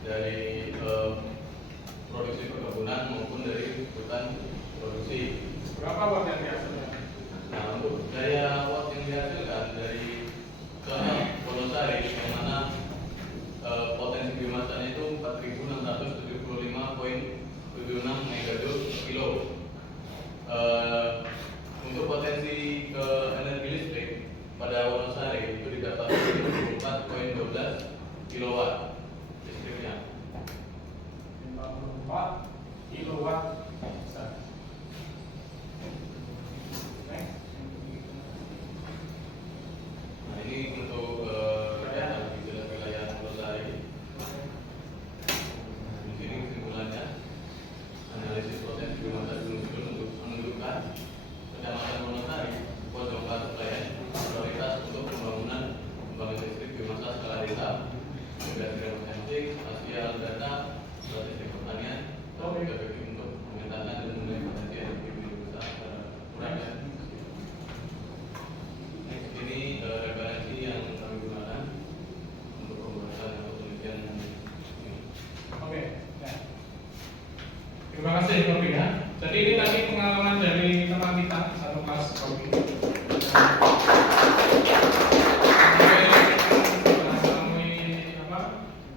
dari produksi perkebunan maupun dari hutan produksi. Berapa watt yang dihasilkan? Nah, untuk daya watt yang dihasilkan dari Wonosari yang mana potensi biomasanya itu 4.675,76 megajoule per kilo. Untuk potensi ke energi listrik pada Wonosari itu didapat 54,12 kilowatt listriknya. 54 kilowatt. Nah, ini untuk data di wilayah Wonosari. Di sini kesimpulannya, analisis potensi biomasa disusun untuk menunjukkan Kecamatan Wonosari, Pojok Klaten, prioritas untuk pembangunan listrik biomasa skala desa, integrasi sensing, spasial data, statistik pertanian, strategi untuk pemetakan dan menilai potensi energi biomasa secara kurang ya. Ini referensi yang kami gunakan untuk pembahasan atau penelitian ini. Oke. Ya. Terima kasih Robi ya. Jadi ini tadi pengalaman dari teman kita satu kelas Robi.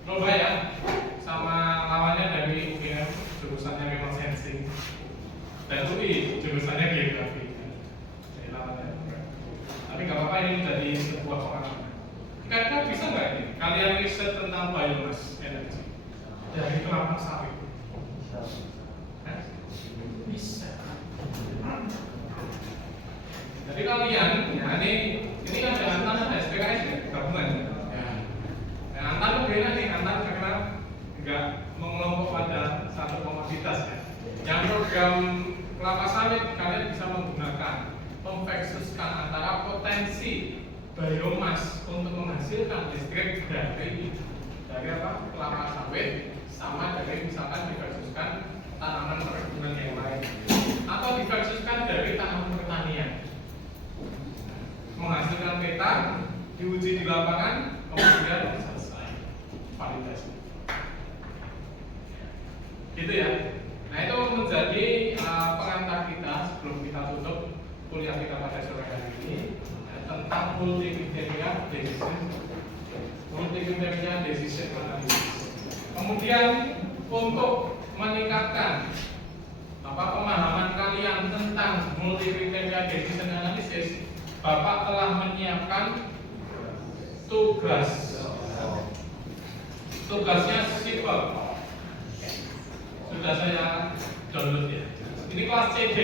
Coba ya, sama lawannya dari UGM jurusannya memang sensing dan UI jurusannya geografi. Jadi lawannya. Tapi nggak apa-apa, ini menjadi sebuah pengalaman. Kira-kira bisa nggak ini kalian riset tentang biomass energy dari kelapa sawit? Bisa. Jadi kalian, ya ini kan ada Antan ada SPKS ya, gabungan. Ya. Nah, Antan tuh beda nih, Antan karena nggak mengelompok pada satu komoditas ya. Yang program kelapa sawit kalian bisa menggunakan memversuskan antara potensi biomas untuk menghasilkan listrik dari apa? Kelapa sawit sama dari misalkan diversuskan tanaman perkebunan yang lain atau diversuskan dari tanaman pertanian, menghasilkan peta, diuji di lapangan, kemudian selesai validasi. Gitu ya. Nah itu menjadi pengantar kita sebelum kita tutup kuliah kita pada sore hari ini tentang multikriteria decision analysis. Kemudian untuk meningkatkan pemahaman kalian tentang multikriteria decision analysis, Bapak telah menyiapkan tugas. Tugasnya simple. Sudah saya download ya. Ini kelas CD.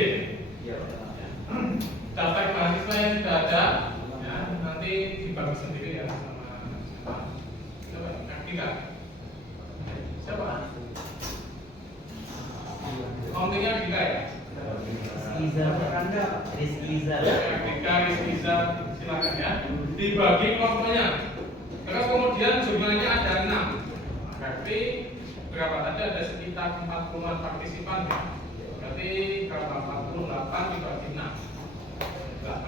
Daftar mahasiswa yang sudah ada, ya, nanti dibagi sendiri ya sama siapa? Kita. Siapa? Kontingnya Dika ya? Rizky, silakan ya. Dibagi kelompoknya. Terus kemudian jumlahnya ada 6. Berarti berapa tadi ada sekitar 40-an partisipan ya. Berarti berapa 48 dibagi 6. 8.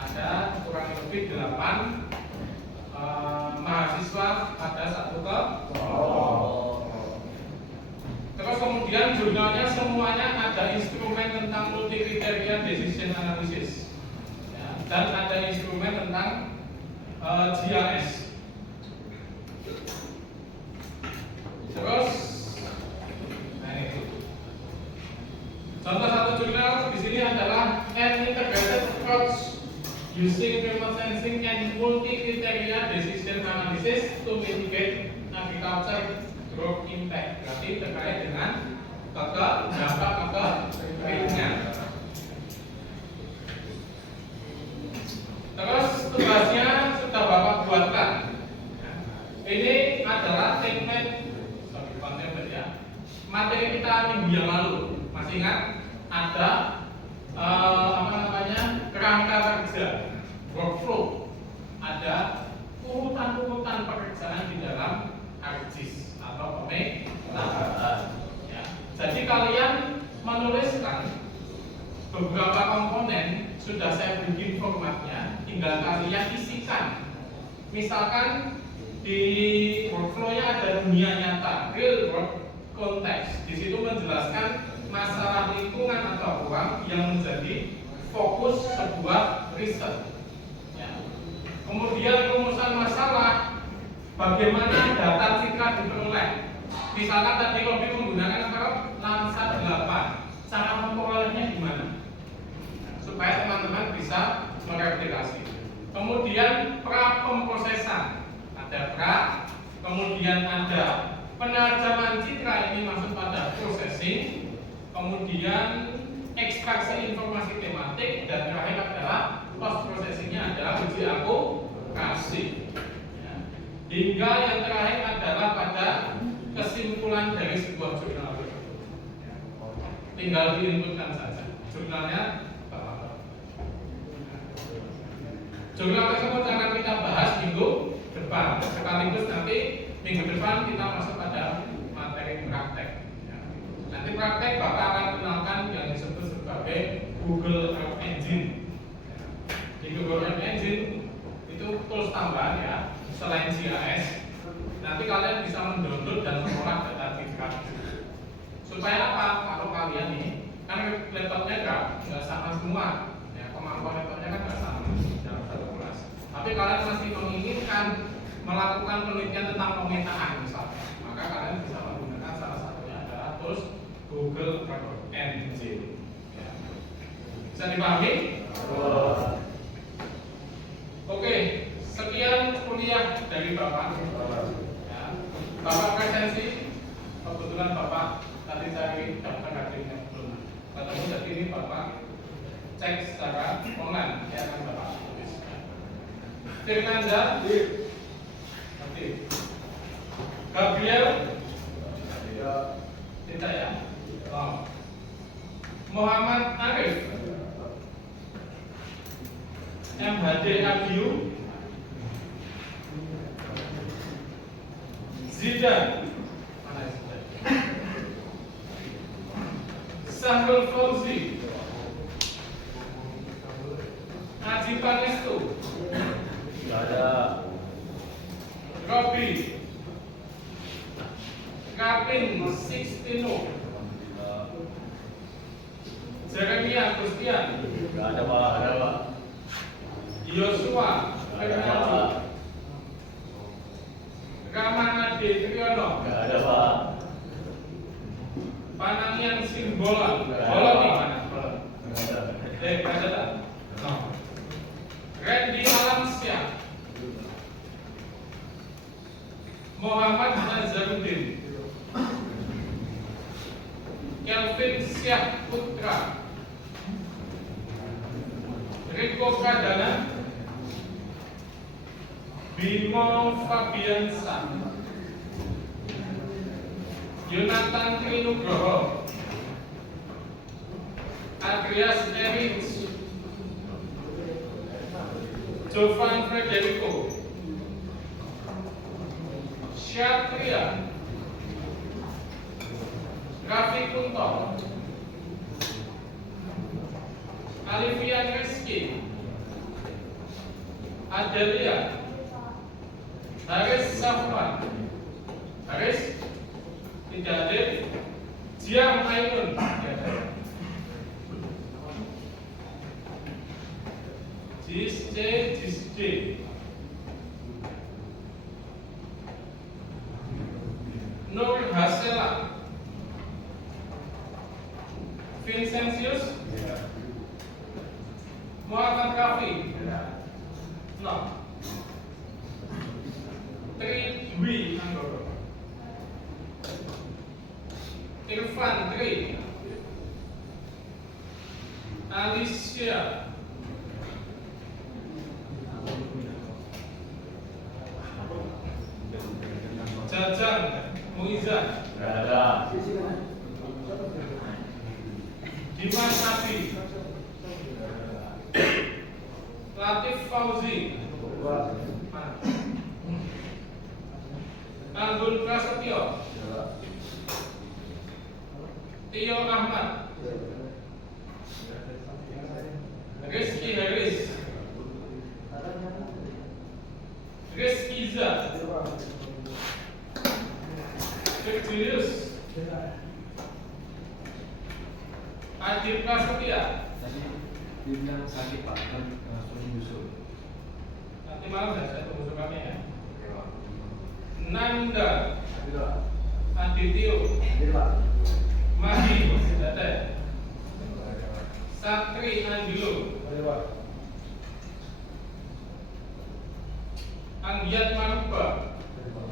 Ada kurang lebih 8 mahasiswa pada satu kelompok. Terus kemudian jurnalnya semuanya ada instrumen tentang multikriteria decision analysis ya, dan ada instrumen tentang GIS. Terus, nah ini contoh satu jurnal di sini adalah an integrated approach using remote sensing and multikriteria decision analysis to mitigate agriculture growth impact. Berarti terkait dengan dampak kekeringan. Terus tugasnya sudah Bapak buatkan. Ini adalah template ya. Materi kita minggu yang lalu. Masih ingat? Ada kerangka kerja, workflow. Ada urutan-urutan pekerjaan di dalam ArcGIS atau pemetaan. Ya. Jadi kalian menuliskan beberapa komponen, sudah saya bikin formatnya, tinggal kalian isikan. Misalkan di workflow-nya dunia nyata, real world context. Di situ menjelaskan masalah lingkungan atau ruang yang menjadi fokus sebuah riset. Ya. Kemudian rumusan masalah, bagaimana data citra diperoleh. Misalkan tadi Robi menggunakan Landsat 8, cara memperolehnya gimana? Supaya teman-teman bisa mereplikasi. Kemudian pra pemrosesan, ada pra, kemudian ada penajaman citra, ini maksud pada processing, kemudian ekstraksi informasi tematik, dan terakhir adalah post processingnya adalah uji aplikasi. Ya. Hingga yang terakhir adalah pada kesimpulan dari sebuah jurnal. Ya. Tinggal diinputkan saja. Jurnalnya jurnal tersebut akan kita bahas minggu depan. Sekaligus nanti minggu depan kita masuk pada materi praktek. Ya. Nanti praktek Bapak akan kenalkan yang disebut sebagai Google Earth Engine. Ya. Di Google Earth Engine itu tools tambahan ya, selain GIS. Nanti kalian bisa mendownload dan mengolah data citra. Supaya apa? Kalau kalian ini kan laptopnya nggak sama semua. Ya, kemampuan laptopnya kan nggak sama. Tapi kalian masih menginginkan melakukan penelitian tentang pemetaan misalnya, maka kalian bisa menggunakan salah satunya adalah tools Google Earth Engine. Ya. Bisa dipahami? Oke, sekian kuliah dari Bapak. Ya. Bapak presensi, kebetulan Bapak tadi cari daftar hadirnya belum ketemu, jadi ini Bapak cek secara online ya kan Bapak. Firmanza, Gabriel, tidak ya. Oh. Muhammad Arif, MHD Abiu, Zidan, mana Zidan? Sahrul Fauzi, Aji Panestu. Tidak ada. Robi, Kapin Sixtino, Jeremy Agustian, Tidak ada Pak. Ada Pak. Yosua Fernando, Ramana D. Triyono, Tidak ada Pak. Panangian Simbolon, Bolon nih mana? Tidak ada. Nggak ada tak? No. Randy Alamsyah, Muhammad Nazaruddin, Kelvin Syah Putra, Riko Pradana, Bimo Fabiansa, Yonatan Trinugroho, Andreas Erich, Jovan Frederico, Syatria, Raffi Kunto, Alifian Rizky, Adelia, Haris Safwan, Haris tidak hadir, Jiam Ainun, Jisce, Nur Hasela, Vincentius, Muhammad Rafi, no, Tri Dwi Anggoro, Irfan Tri, Alicia, Jajang Muizan, Tidak ada. Dimas Nabi, Latif Fauzi, Anggun Prasetyo, Tio Ahmad, Rizky Haris, Rizky Iza, Virgilius Adip Prasetya. Tadi dibilang sakit Pak, kan langsung nyusul. Nanti malam saya tunggu suratnya ya. Nanda Hadir Pak. Adityo Hadir Pak. Mahi Date Satri Angelo Hadir Pak. Anggiat Manupa Hadir Pak.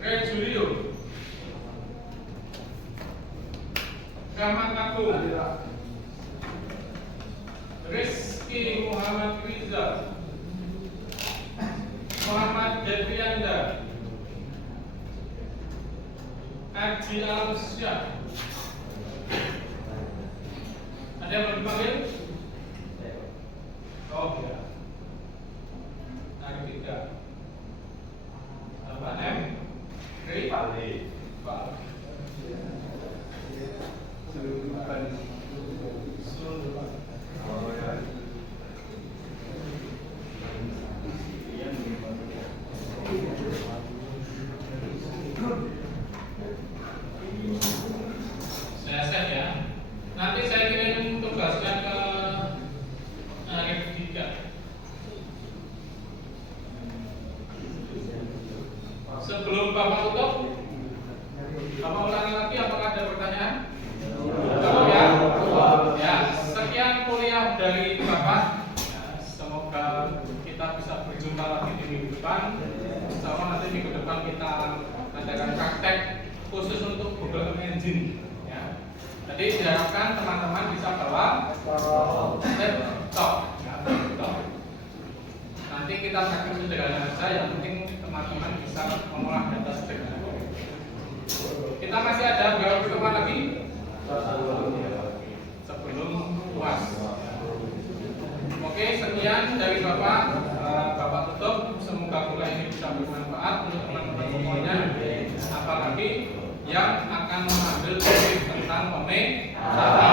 Ray Julio Rahmat Agung Hadir Pak. Rizky Muhammad Rizal Muhammad Devianda Haji Al-Syah. Ada yang mau dipanggil? Oh ya. Hari 3 Bapak M Ri Pak saya set ya. Nanti saya kirim tugasnya ke hari 3. Sebelum Bapak tutup, Bapak ulangi lagi apakah ada pertanyaan? Cukup ya? Ya, sekian kuliah dari Bapak. Ya, semoga kita bisa berjumpa lagi di minggu depan. Insya Allah nanti minggu depan kita adakan praktek khusus untuk Google Engine. Ya. Jadi diharapkan teman-teman bisa bawa laptop. Ya, laptop. Nanti kita praktek sederhana saja. Yang penting teman-teman bisa mengolah data sederhana. Kita masih ada beberapa pertemuan lagi sebelum UAS. Oke, sekian dari Bapak. Bapak tutup. Semoga kuliah ini bisa bermanfaat untuk teman-teman semuanya. Apalagi yang akan mengambil topik tentang pemetaan.